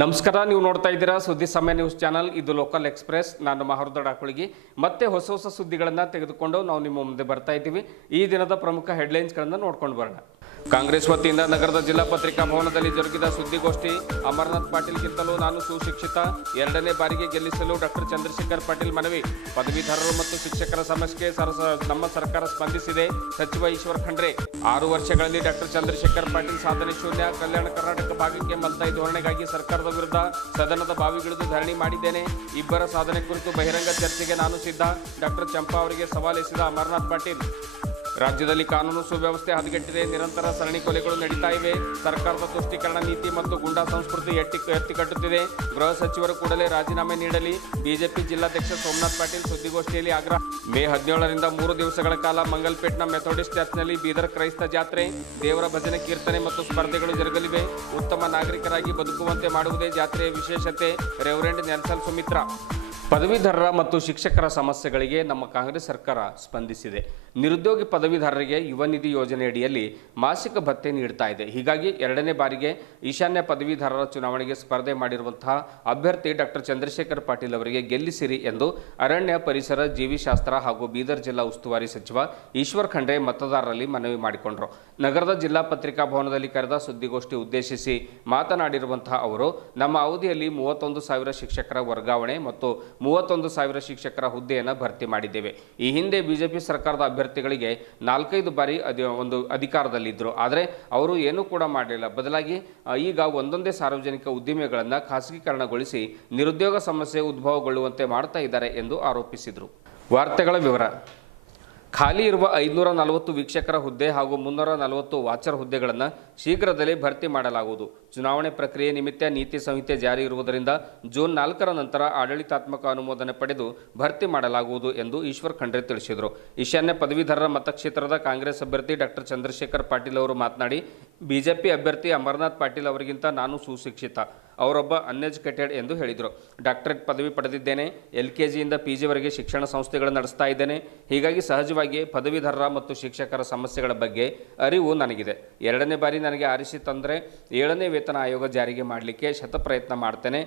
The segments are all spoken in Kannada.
ನಮಸ್ಕಾರ, ನೀವು ನೋಡ್ತಾ ಇದ್ದೀರಾ ಸುದ್ದಿ ಸಮಯ ನ್ಯೂಸ್ ಚಾನಲ್. ಇದು ಲೋಕಲ್ ಎಕ್ಸ್ಪ್ರೆಸ್. ನಾನು ಮಹರುದ್ದ ಡಾಕುಳಿಗಿ. ಮತ್ತೆ ಹೊಸ ಸುದ್ದಿಗಳನ್ನು ತೆಗೆದುಕೊಂಡು ನಾವು ನಿಮ್ಮ ಮುಂದೆ ಬರ್ತಾ ಇದ್ದೀವಿ. ಈ ದಿನದ ಪ್ರಮುಖ ಹೆಡ್ಲೈನ್ಸ್ಗಳನ್ನು ನೋಡ್ಕೊಂಡು ಬರೋಣ. ಕಾಂಗ್ರೆಸ್ ವತಿಯಿಂದ ನಗರದ ಜಿಲ್ಲಾ ಪತ್ರಿಕಾ ಭವನದಲ್ಲಿ ಜರುಗಿದ ಸುದ್ದಿಗೋಷ್ಠಿ. ಅಮರನಾಥ್ ಪಾಟೀಲ್ಗಿಂತಲೂ ನಾನು ಸುಶಿಕ್ಷಿತ, ಎರಡನೇ ಬಾರಿಗೆ ಗೆಲ್ಲಿಸಲು ಡಾಕ್ಟರ್ ಚಂದ್ರಶೇಖರ್ ಪಾಟೀಲ್ ಮನವಿ. ಪದವೀಧರರು ಮತ್ತು ಶಿಕ್ಷಕರ ಸಮಸ್ಯೆಗೆ ನಮ್ಮ ಸರ್ಕಾರ ಸ್ಪಂದಿಸಿದೆ. ಸಚಿವ ಈಶ್ವರ್ ಖಂಡ್ರೆ. 6 ವರ್ಷಗಳಲ್ಲಿ ಡಾಕ್ಟರ್ ಚಂದ್ರಶೇಖರ್ ಪಾಟೀಲ್ ಸಾಧನೆ ಶೂನ್ಯ. ಕಲ್ಯಾಣ ಕರ್ನಾಟಕ ಭಾಗಕ್ಕೆ ಮಲ್ತಾಯಿ ಧೋರಣೆಗಾಗಿ ಸರ್ಕಾರದ ವಿರುದ್ಧ ಸದನದ ಬಾವಿಗಿಳಿದು ಧರಣಿ ಮಾಡಿದ್ದೇನೆ. ಇಬ್ಬರ ಸಾಧನೆ ಕುರಿತು ಬಹಿರಂಗ ಚರ್ಚೆಗೆ ನಾನು ಸಿದ್ಧ. ಡಾಕ್ಟರ್ ಚಂಪಾ ಅವರಿಗೆ ಸವಾಲೆಸೆದ ಅಮರನಾಥ್ ಪಾಟೀಲ್. ರಾಜ್ಯದಲ್ಲಿ ಕಾನೂನು ಸುವ್ಯವಸ್ಥೆ ಹದಗೆಟ್ಟಿದೆ. ನಿರಂತರ ಸರಣಿ ಕೊಲೆಗಳು ನಡೀತಾ ಇವೆ. ಸರ್ಕಾರದ ತುಷ್ಟೀಕರಣ ನೀತಿ ಮತ್ತು ಗುಂಡಾ ಸಂಸ್ಕೃತಿ ಎತ್ತಿಕಟ್ಟುತ್ತಿದೆ. ಗೃಹ ಸಚಿವರು ಕೂಡಲೇ ರಾಜೀನಾಮೆ ನೀಡಲಿ. ಬಿಜೆಪಿ ಜಿಲ್ಲಾಧ್ಯಕ್ಷ ಸೋಮನಾಥ್ ಪಾಟೀಲ್ ಸುದ್ದಿಗೋಷ್ಠಿಯಲ್ಲಿ ಆಗ್ರಹ. ಮೇ 17ರಿಂದ 3 ದಿವಸಗಳ ಕಾಲ ಮಂಗಲ್ಪೇಟ್ನ ಮೆಥೋಡಿಸ್ಟ್ ಚರ್ಚ್ನಲ್ಲಿ ಬೀದರ್ ಕ್ರೈಸ್ತ ಜಾತ್ರೆ, ದೇವರ ಭಜನೆ, ಕೀರ್ತನೆ ಮತ್ತು ಸ್ಪರ್ಧೆಗಳು ಜರುಗಲಿವೆ. ಉತ್ತಮ ನಾಗರಿಕರಾಗಿ ಬದುಕುವಂತೆ ಮಾಡುವುದೇ ಜಾತ್ರೆಯ ವಿಶೇಷತೆ. Reverend Nelson Sumitra. ಪದವೀಧರರ ಮತ್ತು ಶಿಕ್ಷಕರ ಸಮಸ್ಯೆಗಳಿಗೆ ನಮ್ಮ ಕಾಂಗ್ರೆಸ್ ಸರ್ಕಾರ ಸ್ಪಂದಿಸಿದೆ. ನಿರುದ್ಯೋಗಿ ಪದವೀಧರರಿಗೆ ಯುವ ನಿಧಿ ಯೋಜನೆಯಡಿಯಲ್ಲಿ ಮಾಸಿಕ ಭತ್ಯೆ ನೀಡ್ತಾ ಇದೆ. ಹೀಗಾಗಿ 2ನೇ ಬಾರಿಗೆ ಈಶಾನ್ಯ ಪದವೀಧರರ ಚುನಾವಣೆಗೆ ಸ್ಪರ್ಧೆ ಮಾಡಿರುವಂತಹ ಅಭ್ಯರ್ಥಿ ಡಾಕ್ಟರ್ ಚಂದ್ರಶೇಖರ್ ಪಾಟೀಲ್ ಅವರಿಗೆ ಗೆಲ್ಲಿಸಿರಿ ಎಂದು ಅರಣ್ಯ, ಪರಿಸರ, ಜೀವಿಶಾಸ್ತ್ರ ಹಾಗೂ ಬೀದರ್ ಜಿಲ್ಲಾ ಉಸ್ತುವಾರಿ ಸಚಿವ ಈಶ್ವರ್ ಖಂಡ್ರೆ ಮತದಾರರಲ್ಲಿ ಮನವಿ ಮಾಡಿಕೊಂಡರು. ನಗರದ ಜಿಲ್ಲಾ ಪತ್ರಿಕಾ ಭವನದಲ್ಲಿ ಕರೆದ ಸುದ್ದಿಗೋಷ್ಠಿ ಉದ್ದೇಶಿಸಿ ಮಾತನಾಡಿರುವಂತಹ ಅವರು, ನಮ್ಮ ಅವಧಿಯಲ್ಲಿ 31,000 ಶಿಕ್ಷಕರ ವರ್ಗಾವಣೆ ಮತ್ತು 31,000 ಶಿಕ್ಷಕರ ಹುದ್ದೆಯನ್ನು ಭರ್ತಿ ಮಾಡಿದ್ದೇವೆ. ಈ ಹಿಂದೆ ಬಿಜೆಪಿ ಸರ್ಕಾರದ ಅಭ್ಯರ್ಥಿಗಳಿಗೆ 4-5 ಬಾರಿ ಅಧಿಕಾರದಲ್ಲಿದ್ದರು. ಆದರೆ ಅವರು ಏನೂ ಕೂಡ ಮಾಡಲಿಲ್ಲ. ಬದಲಾಗಿ ಈಗ ಒಂದೊಂದೇ ಸಾರ್ವಜನಿಕ ಉದ್ದಿಮೆಗಳನ್ನು ಖಾಸಗೀಕರಣಗೊಳಿಸಿ ನಿರುದ್ಯೋಗ ಸಮಸ್ಯೆ ಉದ್ಭವಗೊಳ್ಳುವಂತೆ ಮಾಡ್ತಾ ಇದ್ದಾರೆ ಎಂದು ಆರೋಪಿಸಿದರು. ವಾರ್ತೆಗಳ ವಿವರ. ಖಾಲಿ ಇರುವ 540 ವೀಕ್ಷಕರ ಹುದ್ದೆ ಹಾಗೂ 340 ವಾಚರ್ ಹುದ್ದೆಗಳನ್ನು ಶೀಘ್ರದಲ್ಲೇ ಭರ್ತಿ ಮಾಡಲಾಗುವುದು. ಚುನಾವಣೆ ಪ್ರಕ್ರಿಯೆ ನಿಮಿತ್ತ ನೀತಿ ಸಂಹಿತೆ ಜಾರಿ ಇರುವುದರಿಂದ ಜೂನ್ 4ರ ನಂತರ ಆಡಳಿತಾತ್ಮಕ ಅನುಮೋದನೆ ಪಡೆದು ಭರ್ತಿ ಮಾಡಲಾಗುವುದು ಎಂದು ಈಶ್ವರ್ ಖಂಡ್ರೆ ತಿಳಿಸಿದರು. ಈಶಾನ್ಯ ಪದವೀಧರರ ಮತಕ್ಷೇತ್ರದ ಕಾಂಗ್ರೆಸ್ ಅಭ್ಯರ್ಥಿ ಡಾಕ್ಟರ್ ಚಂದ್ರಶೇಖರ್ ಪಾಟೀಲ್ ಅವರು ಮಾತನಾಡಿ, ಬಿಜೆಪಿ ಅಭ್ಯರ್ಥಿ ಅಮರನಾಥ್ ಪಾಟೀಲ್ ಅವರಿಗಿಂತ ನಾನು ಸುಶಿಕ್ಷಿತ, ಅವರೊಬ್ಬ ಅನ್ಎಜುಕೇಟೆಡ್ ಎಂದು ಹೇಳಿದರು. ಡಾಕ್ಟರೇಟ್ ಪದವಿ ಪಡೆದಿದ್ದೇನೆ. LKGಯಿಂದ PGವರೆಗೆ ಶಿಕ್ಷಣ ಸಂಸ್ಥೆಗಳು ನಡೆಸ್ತಾ ಇದ್ದೇನೆ. ಹೀಗಾಗಿ ಸಹಜವಾಗಿ ಪದವೀಧರರ ಮತ್ತು ಶಿಕ್ಷಕರ ಸಮಸ್ಯೆಗಳ ಬಗ್ಗೆ ಅರಿವು ನನಗಿದೆ. 2ನೇ ಬಾರಿ ನನಗೆ ಆರಿಸಿ ತಂದರೆ 7ನೇ ವೇತನ ಆಯೋಗ ಜಾರಿಗೆ ಮಾಡಲಿಕ್ಕೆ ಶತಪ್ರಯತ್ನ ಮಾಡ್ತೇನೆ.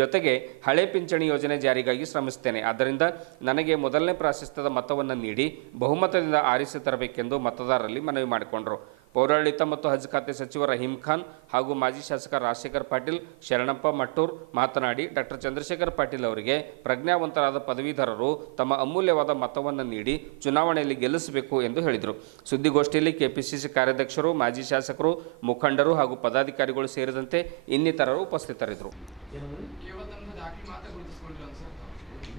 ಜೊತೆಗೆ ಹಳೆ ಪಿಂಚಣಿ ಯೋಜನೆ ಜಾರಿಗಾಗಿ ಶ್ರಮಿಸ್ತೇನೆ. ಆದ್ದರಿಂದ ನನಗೆ ಮೊದಲನೇ ಪ್ರಾಶಸ್ತ್ಯದ ಮತವನ್ನು ನೀಡಿ ಬಹುಮತದಿಂದ ಆರಿಸಿ ತರಬೇಕೆಂದು ಮತದಾರರಲ್ಲಿ ಮನವಿ ಮಾಡಿಕೊಂಡರು. ಪೌರಾಡಳಿತ ಮತ್ತು ಹಜ್ ಖಾತೆ ಸಚಿವ ರಹೀಂ ಖಾನ್ ಹಾಗೂ ಮಾಜಿ ಶಾಸಕ ರಾಜಶೇಖರ್ ಪಾಟೀಲ್, ಶರಣಪ್ಪ ಮಟ್ಟೂರ್ ಮಾತನಾಡಿ, ಡಾಕ್ಟರ್ ಚಂದ್ರಶೇಖರ್ ಪಾಟೀಲ್ ಅವರಿಗೆ ಪ್ರಜ್ಞಾವಂತರಾದ ಪದವೀಧರರು ತಮ್ಮ ಅಮೂಲ್ಯವಾದ ಮತವನ್ನು ನೀಡಿ ಚುನಾವಣೆಯಲ್ಲಿ ಗೆಲ್ಲಿಸಬೇಕು ಎಂದು ಹೇಳಿದರು. ಸುದ್ದಿಗೋಷ್ಠಿಯಲ್ಲಿ ಕೆಪಿಸಿಸಿ ಕಾರ್ಯಾಧ್ಯಕ್ಷರು, ಮಾಜಿ ಶಾಸಕರು, ಮುಖಂಡರು ಹಾಗೂ ಪದಾಧಿಕಾರಿಗಳು ಸೇರಿದಂತೆ ಇನ್ನಿತರರು ಉಪಸ್ಥಿತರಿದ್ದರು.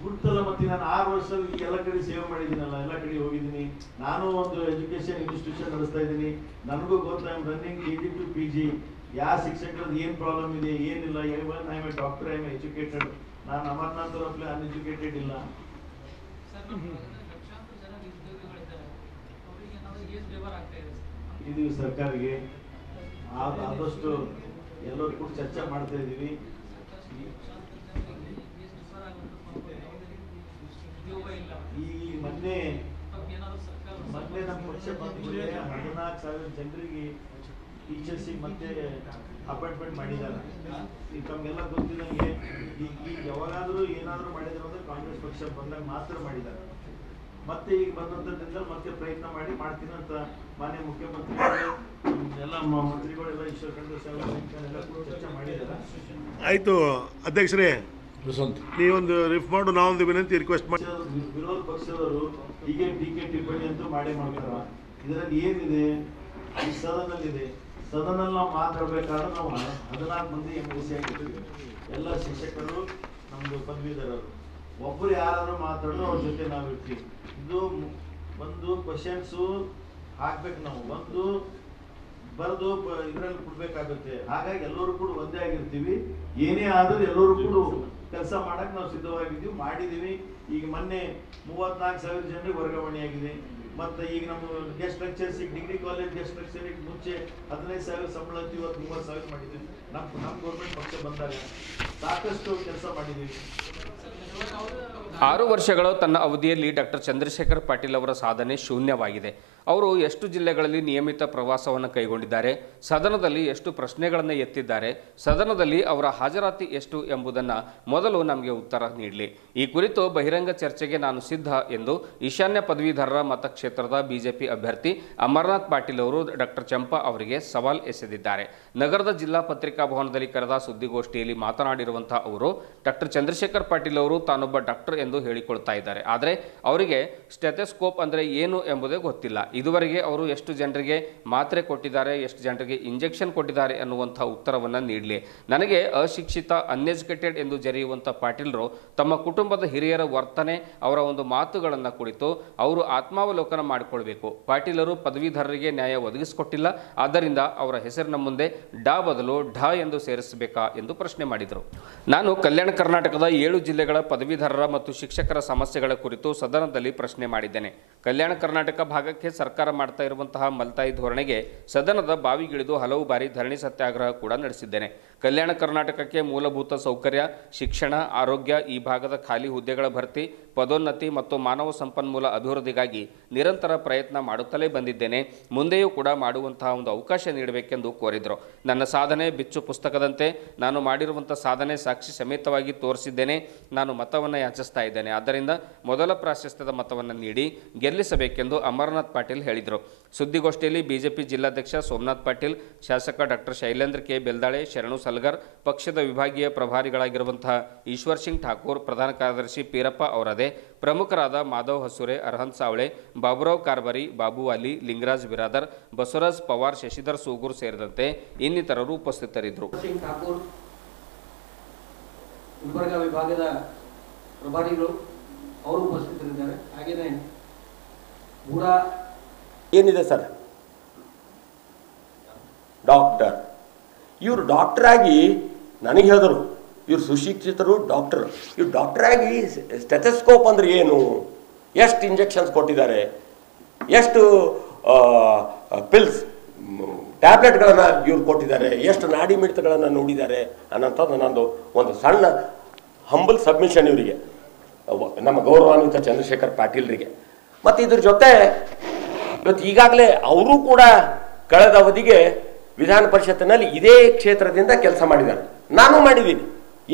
ಗುರುತಲ್ಲ, ಮತ್ತೆ ನಾನು 6 ವರ್ಷದಲ್ಲಿ ಎಲ್ಲ ಕಡೆ ಸೇವೆ ಮಾಡಿದ್ದೀನಲ್ಲ, ಎಲ್ಲ ಕಡೆ ಹೋಗಿದ್ದೀನಿ. ನಾನು ಒಂದು ಎಜುಕೇಶನ್ ಇನ್ಸ್ಟಿಟ್ಯೂಷನ್ ನಡೆಸ್ತಾ ಇದ್ದೀನಿ. ನನಗೂ ಗೊತ್ತು, I am running KG to PG. ಯಾವ ಶಿಕ್ಷಕರದ್ದು ಏನು ಪ್ರಾಬ್ಲಮ್ ಇದೆ, ಏನಿಲ್ಲ. Even I am A doctor, I am educated. ನಾನು ಅಮರನಾಥ್ ಅವರಪ್ಲೆ ಅನ್ಎಜುಕೇಟೆಡ್ ಇಲ್ಲ. ಇದು ಸರ್ಕಾರಕ್ಕೆ ಆದಷ್ಟು ಎಲ್ಲರೂ ಕೂಡ ಚರ್ಚೆ ಮಾಡ್ತಾ ಇದ್ದೀವಿ. ಈ ಮೊನ್ನೆ ನಮ್ಮ ಪಕ್ಷ ಬಂದ್ಮೇಲೆ 14,000 ಜನರಿಗೆ ಟೀಚರ್ಸಿಗೆ ಮತ್ತೆ ಅಪಾಯಿಂಟ್ಮೆಂಟ್ ಮಾಡಿದ್ದಾರೆ. ಈಗ ತಮಗೆಲ್ಲ ಗೊತ್ತಿದ್ದಂಗೆ ಈಗ ಯಾವಾಗಾದರೂ ಏನಾದರೂ ಮಾಡಿದ್ರು ಅಂದ್ರೆ ಕಾಂಗ್ರೆಸ್ ಪಕ್ಷ ಬಂದಾಗ ಮಾತ್ರ ಮಾಡಿದ್ದಾರೆ. ಮತ್ತೆ ಈಗ ಬಂದಂಥದ್ರಿಂದ ಮತ್ತೆ ಪ್ರಯತ್ನ ಮಾಡ್ತೀನಿ ಅಂತ ಮಾನ್ಯ ಮುಖ್ಯಮಂತ್ರಿಗಳು ಎಲ್ಲ ಮಂತ್ರಿಗಳೆಲ್ಲ ಈಶ್ವರ್ ಖಂಡ್ರೆ ಎಲ್ಲ ಕೂಡ ಚರ್ಚೆ ಮಾಡಿದ್ದಾರೆ. ಆಯಿತು ಅಧ್ಯಕ್ಷರೇ, ನೀವೊಂದು ರಿಫ್ ಮಾಡು, ನಾವೊಂದು ವಿನಂತಿ ರಿಕ್ವೆಸ್ಟ್ ಮಾಡಿ. ವಿರೋಧ ಪಕ್ಷದವರು ಹೀಗೆ ಟೀಕೆ ಟಿಪ್ಪಣಿ ಅಂತೂ ಮಾಡ್ತಾರ. ಇದರಲ್ಲಿ ಏನಿದೆ, ಈ ಸದನಲ್ಲಿದೆ. ಸದನಲ್ಲಿ ನಾವು ಮಾತಾಡ್ಬೇಕಾದ್ರೆ ನಾವು 14 ಮಂದಿ MLC ಆಗಿರ್ತೀವಿ. ಎಲ್ಲ ಶಿಕ್ಷಕರು, ನಮ್ದು ಪದವೀಧರರು. ಒಬ್ಬರು ಯಾರಾದ್ರೂ ಮಾತಾಡಿದ್ರು ಅವ್ರ ಜೊತೆ ನಾವು ಇರ್ತೀವಿ. ಇದು ಒಂದು ಕ್ವಶನ್ಸು ಹಾಕ್ಬೇಕು, ನಾವು ಒಂದು ಬರೆದು ಇದರಲ್ಲಿ ಕೊಡ್ಬೇಕಾಗುತ್ತೆ. ಹಾಗಾಗಿ ಎಲ್ಲರೂ ಕೂಡ ಒಂದೇ ಆಗಿರ್ತೀವಿ. ಏನೇ ಆದ್ರೂ ಎಲ್ಲರೂ ಕೂಡ ಕೆಲಸ ಮಾಡಕ್ಕೆ ನಾವು ಸಿದ್ಧವಾಗಿದ್ದೀವಿ, ಮಾಡಿದ್ದೀವಿ. ಈಗ ಮೊನ್ನೆ 34,000 ಜನರಿಗೆ ವರ್ಗಾವಣೆ ಆಗಿದೆ. ಮತ್ತು ಈಗ ನಮ್ಮ ಗೆಸ್ಟ್ ಲೆಕ್ಚರ್ಸಿಗೆ, ಡಿಗ್ರಿ ಕಾಲೇಜ್ ಗೆಸ್ಟ್ ಲೆಕ್ಚರಿಗೆ ಮುಂಚೆ 15,000 ಸಂಬಳ ಅಂತ ಇವತ್ತು 30,000 ಮಾಡಿದ್ದೀವಿ. ನಮ್ಮ ಗೌರ್ಮೆಂಟ್ ಪಕ್ಷ ಬಂದಾಗ ಸಾಕಷ್ಟು ಕೆಲಸ ಮಾಡಿದ್ದೀವಿ. 6 ವರ್ಷಗಳ ತನ್ನ ಅವಧಿಯಲ್ಲಿ ಡಾಕ್ಟರ್ ಚಂದ್ರಶೇಖರ್ ಪಾಟೀಲ್ ಅವರ ಸಾಧನೆ ಶೂನ್ಯವಾಗಿದೆ. ಅವರು ಎಷ್ಟು ಜಿಲ್ಲೆಗಳಲ್ಲಿ ನಿಯಮಿತ ಪ್ರವಾಸವನ್ನು ಕೈಗೊಂಡಿದ್ದಾರೆ, ಸದನದಲ್ಲಿ ಎಷ್ಟು ಪ್ರಶ್ನೆಗಳನ್ನು ಎತ್ತಿದ್ದಾರೆ, ಸದನದಲ್ಲಿ ಅವರ ಹಾಜರಾತಿ ಎಷ್ಟು ಎಂಬುದನ್ನು ಮೊದಲು ನಮಗೆ ಉತ್ತರ ನೀಡಲಿ. ಈ ಕುರಿತು ಬಹಿರಂಗ ಚರ್ಚೆಗೆ ನಾನು ಸಿದ್ಧ ಎಂದು ಈಶಾನ್ಯ ಪದವೀಧರರ ಮತಕ್ಷೇತ್ರದ ಬಿಜೆಪಿ ಅಭ್ಯರ್ಥಿ ಅಮರನಾಥ್ ಪಾಟೀಲ್ ಅವರು ಡಾಕ್ಟರ್ ಚಂಪಾ ಅವರಿಗೆ ಸವಾಲ್ ಎಸೆದಿದ್ದಾರೆ. ನಗರದ ಜಿಲ್ಲಾ ಪತ್ರಿಕಾ ಭವನದಲ್ಲಿ ಕರೆದ ಸುದ್ದಿಗೋಷ್ಠಿಯಲ್ಲಿ ಮಾತನಾಡಿರುವಂತಹ ಅವರು ಡಾಕ್ಟರ್ ಚಂದ್ರಶೇಖರ್ ಪಾಟೀಲ್ ಅವರು ತಾನೊಬ್ಬ ಡಾಕ್ಟರ್ ಎಂದು ಹೇಳಿಕೊಳ್ತಾ ಇದ್ದಾರೆ. ಆದರೆ ಅವರಿಗೆ ಸ್ಟೆಥೋಸ್ಕೋಪ್ ಅಂದರೆ ಏನು ಎಂಬುದೇ ಗೊತ್ತಿಲ್ಲ. ಇದುವರೆಗೆ ಅವರು ಎಷ್ಟು ಜನರಿಗೆ ಮಾತ್ರೆ ಕೊಟ್ಟಿದ್ದಾರೆ, ಎಷ್ಟು ಜನರಿಗೆ ಇಂಜೆಕ್ಷನ್ ಕೊಟ್ಟಿದ್ದಾರೆ ಅನ್ನುವಂಥ ಉತ್ತರವನ್ನು ನೀಡಲಿ. ನನಗೆ ಅಶಿಕ್ಷಿತ ಅನ್ಎಜುಕೇಟೆಡ್ ಎಂದು ಜರೆಯುವಂಥ ಪಾಟೀಲರು ತಮ್ಮ ಕುಟುಂಬದ ಹಿರಿಯರ ವರ್ತನೆ, ಅವರ ಒಂದು ಮಾತುಗಳನ್ನು ಕುರಿತು ಅವರು ಆತ್ಮಾವಲೋಕನ ಮಾಡಿಕೊಳ್ಬೇಕು. ಪಾಟೀಲರು ಪದವೀಧರರಿಗೆ ನ್ಯಾಯ ಒದಗಿಸಿಕೊಟ್ಟಿಲ್ಲ, ಆದ್ದರಿಂದ ಅವರ ಹೆಸರಿನ ಮುಂದೆ ಡಾ ಬದಲು ಢ ಎಂದು ಸೇರಿಸಬೇಕಾ ಎಂದು ಪ್ರಶ್ನೆ ಮಾಡಿದರು. ನಾನು ಕಲ್ಯಾಣ ಕರ್ನಾಟಕದ 7 ಜಿಲ್ಲೆಗಳ ಪದವೀಧರರ ಮತ್ತು ಶಿಕ್ಷಕರ ಸಮಸ್ಯೆಗಳ ಕುರಿತು ಸದನದಲ್ಲಿ ಪ್ರಶ್ನೆ ಮಾಡಿದ್ದೇನೆ. ಕಲ್ಯಾಣ ಕರ್ನಾಟಕ ಭಾಗಕ್ಕೆ ಸರ್ಕಾರ ಮಾಡ್ತಾ ಇರುವಂತಹ ಮಲ್ತಾಯಿ ಧೋರಣೆಗೆ ಸದನದ ಬಾವಿಗಿಳಿದು ಹಲವು ಬಾರಿ ಧರಣಿ ಸತ್ಯಾಗ್ರಹ ಕೂಡ ನಡೆಸಿದ್ದೇನೆ. ಕಲ್ಯಾಣ ಕರ್ನಾಟಕಕ್ಕೆ ಮೂಲಭೂತ ಸೌಕರ್ಯ, ಶಿಕ್ಷಣ, ಆರೋಗ್ಯ, ಈ ಭಾಗದ ಖಾಲಿ ಹುದ್ದೆಗಳ ಭರ್ತಿ, ಪದೋನ್ನತಿ ಮತ್ತು ಮಾನವ ಸಂಪನ್ಮೂಲ ಅಭಿವೃದ್ಧಿಗಾಗಿ ನಿರಂತರ ಪ್ರಯತ್ನ ಮಾಡುತ್ತಲೇ ಬಂದಿದ್ದೇನೆ. ಮುಂದೆಯೂ ಕೂಡ ಮಾಡುವಂತಹ ಒಂದು ಅವಕಾಶ ನೀಡಬೇಕೆಂದು ಕೋರಿದರು. ನನ್ನ ಸಾಧನೆ ಬಿಚ್ಚು ಪುಸ್ತಕದಂತೆ, ನಾನು ಮಾಡಿರುವಂಥ ಸಾಧನೆ ಸಾಕ್ಷಿ ಸಮೇತವಾಗಿ ತೋರಿಸಿದ್ದೇನೆ. ನಾನು ಮತವನ್ನು ಯಾಚಿಸ್ತಾ ಇದ್ದೇನೆ. ಆದ್ದರಿಂದ ಮೊದಲ ಪ್ರಾಶಸ್ತ್ಯದ ಮತವನ್ನು ನೀಡಿ ಗೆಲ್ಲಿಸಬೇಕೆಂದು ಅಮರನಾಥ್ ಪಾಟೀಲ್ ಹೇಳಿದರು. ಸುದ್ದಿಗೋಷ್ಠಿಯಲ್ಲಿ ಬಿಜೆಪಿ ಜಿಲ್ಲಾಧ್ಯಕ್ಷ ಸೋಮನಾಥ್ ಪಾಟೀಲ್, ಶಾಸಕ ಡಾಕ್ಟರ್ ಶೈಲೇಂದ್ರ ಕೆ ಬೆಲ್ದಾಳೆ, ಶರಣು ಸಲ್ಗರ್, ಪಕ್ಷದ ವಿಭಾಗೀಯ ಪ್ರಭಾರಿಗಳಾಗಿರುವಂತಹ ಈಶ್ವರ್ ಸಿಂಗ್ ಠಾಕೂರ್, ಪ್ರಧಾನ ಕಾರ್ಯದರ್ಶಿ ಪೀರಪ್ಪ ಅವರದೇ, ಪ್ರಮುಖರಾದ ಮಾಧವ್ ಹಸುರೆ, ಅರ್ಹಂತ್ ಸಾವಳೆ, ಬಾಬುರಾವ್ ಕಾರ್ಬಾರಿ, ಬಾಬು ಅಲಿ, ಲಿಂಗರಾಜ್ ಬಿರಾದರ್, ಬಸವರಾಜ್ ಪವಾರ್, ಶಶಿಧರ್ ಸೂಗೂರ್ ಸೇರಿದಂತೆ ಇನ್ನಿತರರು ಉಪಸ್ಥಿತರಿದ್ದರು. ಗುಲ್ಬರ್ಗಾ ವಿಭಾಗದ ಪ್ರಭಾರಿಗಳು ಅವರು ಉಪಸ್ಥಿತರಿದ್ದಾರೆ. ಹಾಗೆಯೇ ಬೂಡಾ ಏನಿದೆ ಸರ್, ಡಾಕ್ಟರ್, ಇವರು ಡಾಕ್ಟರ್ ಆಗಿ ನನಗೆ ಹೇಳಿದರು, ಇವರು ಸುಶಿಕ್ಷಿತರು ಡಾಕ್ಟರ್, ಇವ್ರು ಡಾಕ್ಟರ್ ಆಗಿ ಸ್ಟೆಥೋಸ್ಕೋಪ್ ಅಂದ್ರೆ ಏನು, ಎಷ್ಟು ಇಂಜೆಕ್ಷನ್ಸ್ ಕೊಟ್ಟಿದ್ದಾರೆ, ಎಷ್ಟು ಪಿಲ್ಸ್ ಟ್ಯಾಬ್ಲೆಟ್ಗಳನ್ನು ಇವ್ರು ಕೊಟ್ಟಿದ್ದಾರೆ, ಎಷ್ಟು ನಾಡಿ ಮಿಡಿತಗಳನ್ನು ನೋಡಿದ್ದಾರೆ ಅನ್ನೋಂಥದ್ದು ನಂದು ಒಂದು ಸಣ್ಣ ಹಂಬಲ್ ಸಬ್ಮಿಷನ್ ಇವರಿಗೆ, ನಮ್ಮ ಗೌರವಾನ್ವಿತ ಚಂದ್ರಶೇಖರ್ ಪಾಟೀಲ್ರಿಗೆ. ಮತ್ತು ಇದ್ರ ಜೊತೆ ಇವತ್ತು ಈಗಾಗಲೇ ಅವರು ಕೂಡ ಕಳೆದ ಅವಧಿಗೆ ವಿಧಾನ ಪರಿಷತ್ತಿನಲ್ಲಿ ಇದೇ ಕ್ಷೇತ್ರದಿಂದ ಕೆಲಸ ಮಾಡಿದ್ದಾರೆ. ನಾನು ಮಾಡಿದ್ದೀನಿ,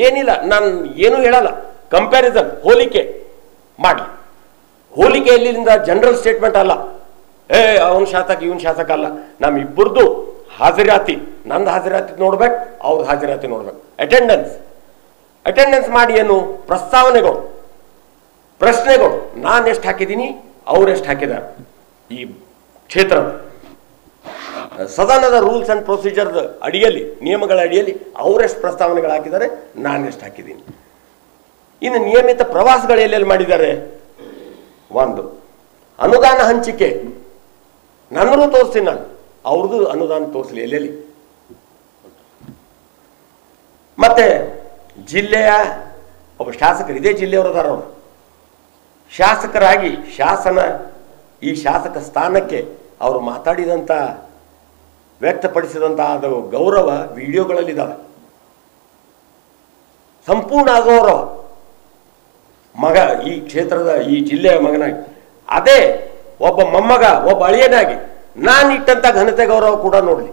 ಏನಿಲ್ಲ, ನಾನು ಏನೂ ಹೇಳಲ್ಲ, ಕಂಪ್ಯಾರಿಸನ್, ಹೋಲಿಕೆ ಮಾಡಿ. ಹೋಲಿಕೆ ಎಲ್ಲಿಂದ ಜನರಲ್ ಸ್ಟೇಟ್ಮೆಂಟ್ ಅಲ್ಲ, ಅವನ ಶಾಸಕ ಇವನ್ ಶಾಸಕ ಅಲ್ಲ, ನಮ್ಮಿಬ್ಬರದು ಹಾಜರಾತಿ, ನಂದು ಹಾಜರಾತಿ ನೋಡ್ಬೇಕು, ಅವ್ರದ್ದು ಹಾಜರಾತಿ ನೋಡ್ಬೇಕು. ಅಟೆಂಡೆನ್ಸ್ ಮಾಡಿ ಏನು ಪ್ರಸ್ತಾವನೆಗಳು, ಪ್ರಶ್ನೆಗಳು, ನಾನು ಎಷ್ಟು ಹಾಕಿದ್ದೀನಿ, ಅವರೆಷ್ಟು ಹಾಕಿದ್ದಾರೆ. ಈ ಕ್ಷೇತ್ರ ಸದನದ ರೂಲ್ಸ್ ಅಂಡ್ ಪ್ರೊಸೀಜರ್ ಅಡಿಯಲ್ಲಿ, ನಿಯಮಗಳ ಅಡಿಯಲ್ಲಿ ಅವರೆಷ್ಟು ಪ್ರಸ್ತಾವನೆಗಳು ಹಾಕಿದ್ದಾರೆ, ನಾನು ಎಷ್ಟು ಹಾಕಿದ್ದೀನಿ. ಇನ್ನು ನಿಯಮಿತ ಪ್ರವಾಸಗಳು ಎಲ್ಲೆಲ್ಲಿ ಮಾಡಿದ್ದಾರೆ, ಒಂದು ಅನುದಾನ ಹಂಚಿಕೆ ನನ್ನೂ ತೋರಿಸ್ತೀನಿ, ನಾನು ಅವ್ರದ್ದು ಅನುದಾನ ತೋರಿಸಲಿ ಎಲ್ಲೆಲ್ಲಿ. ಮತ್ತೆ ಜಿಲ್ಲೆಯ ಒಬ್ಬ ಶಾಸಕರು, ಇದೇ ಜಿಲ್ಲೆಯವರದಾರ ಅವರು, ಶಾಸಕರಾಗಿ ಈ ಶಾಸಕ ಸ್ಥಾನಕ್ಕೆ ಅವರು ಮಾತಾಡಿದಂಥ, ವ್ಯಕ್ತಪಡಿಸಿದಂಥ ಅದು ಗೌರವ ವಿಡಿಯೋಗಳಲ್ಲಿದ್ದಾವೆ. ಸಂಪೂರ್ಣ ಅಗೌರವ. ಮಗ, ಈ ಕ್ಷೇತ್ರದ ಈ ಜಿಲ್ಲೆಯ ಮಗನಾಗಿ, ಅದೇ ಒಬ್ಬ ಮೊಮ್ಮಗ, ಒಬ್ಬ ಅಳಿಯನಾಗಿ ನಾನು ಇಟ್ಟಂತ ಘನತೆ ಗೌರವ ಕೂಡ ನೋಡಲಿ.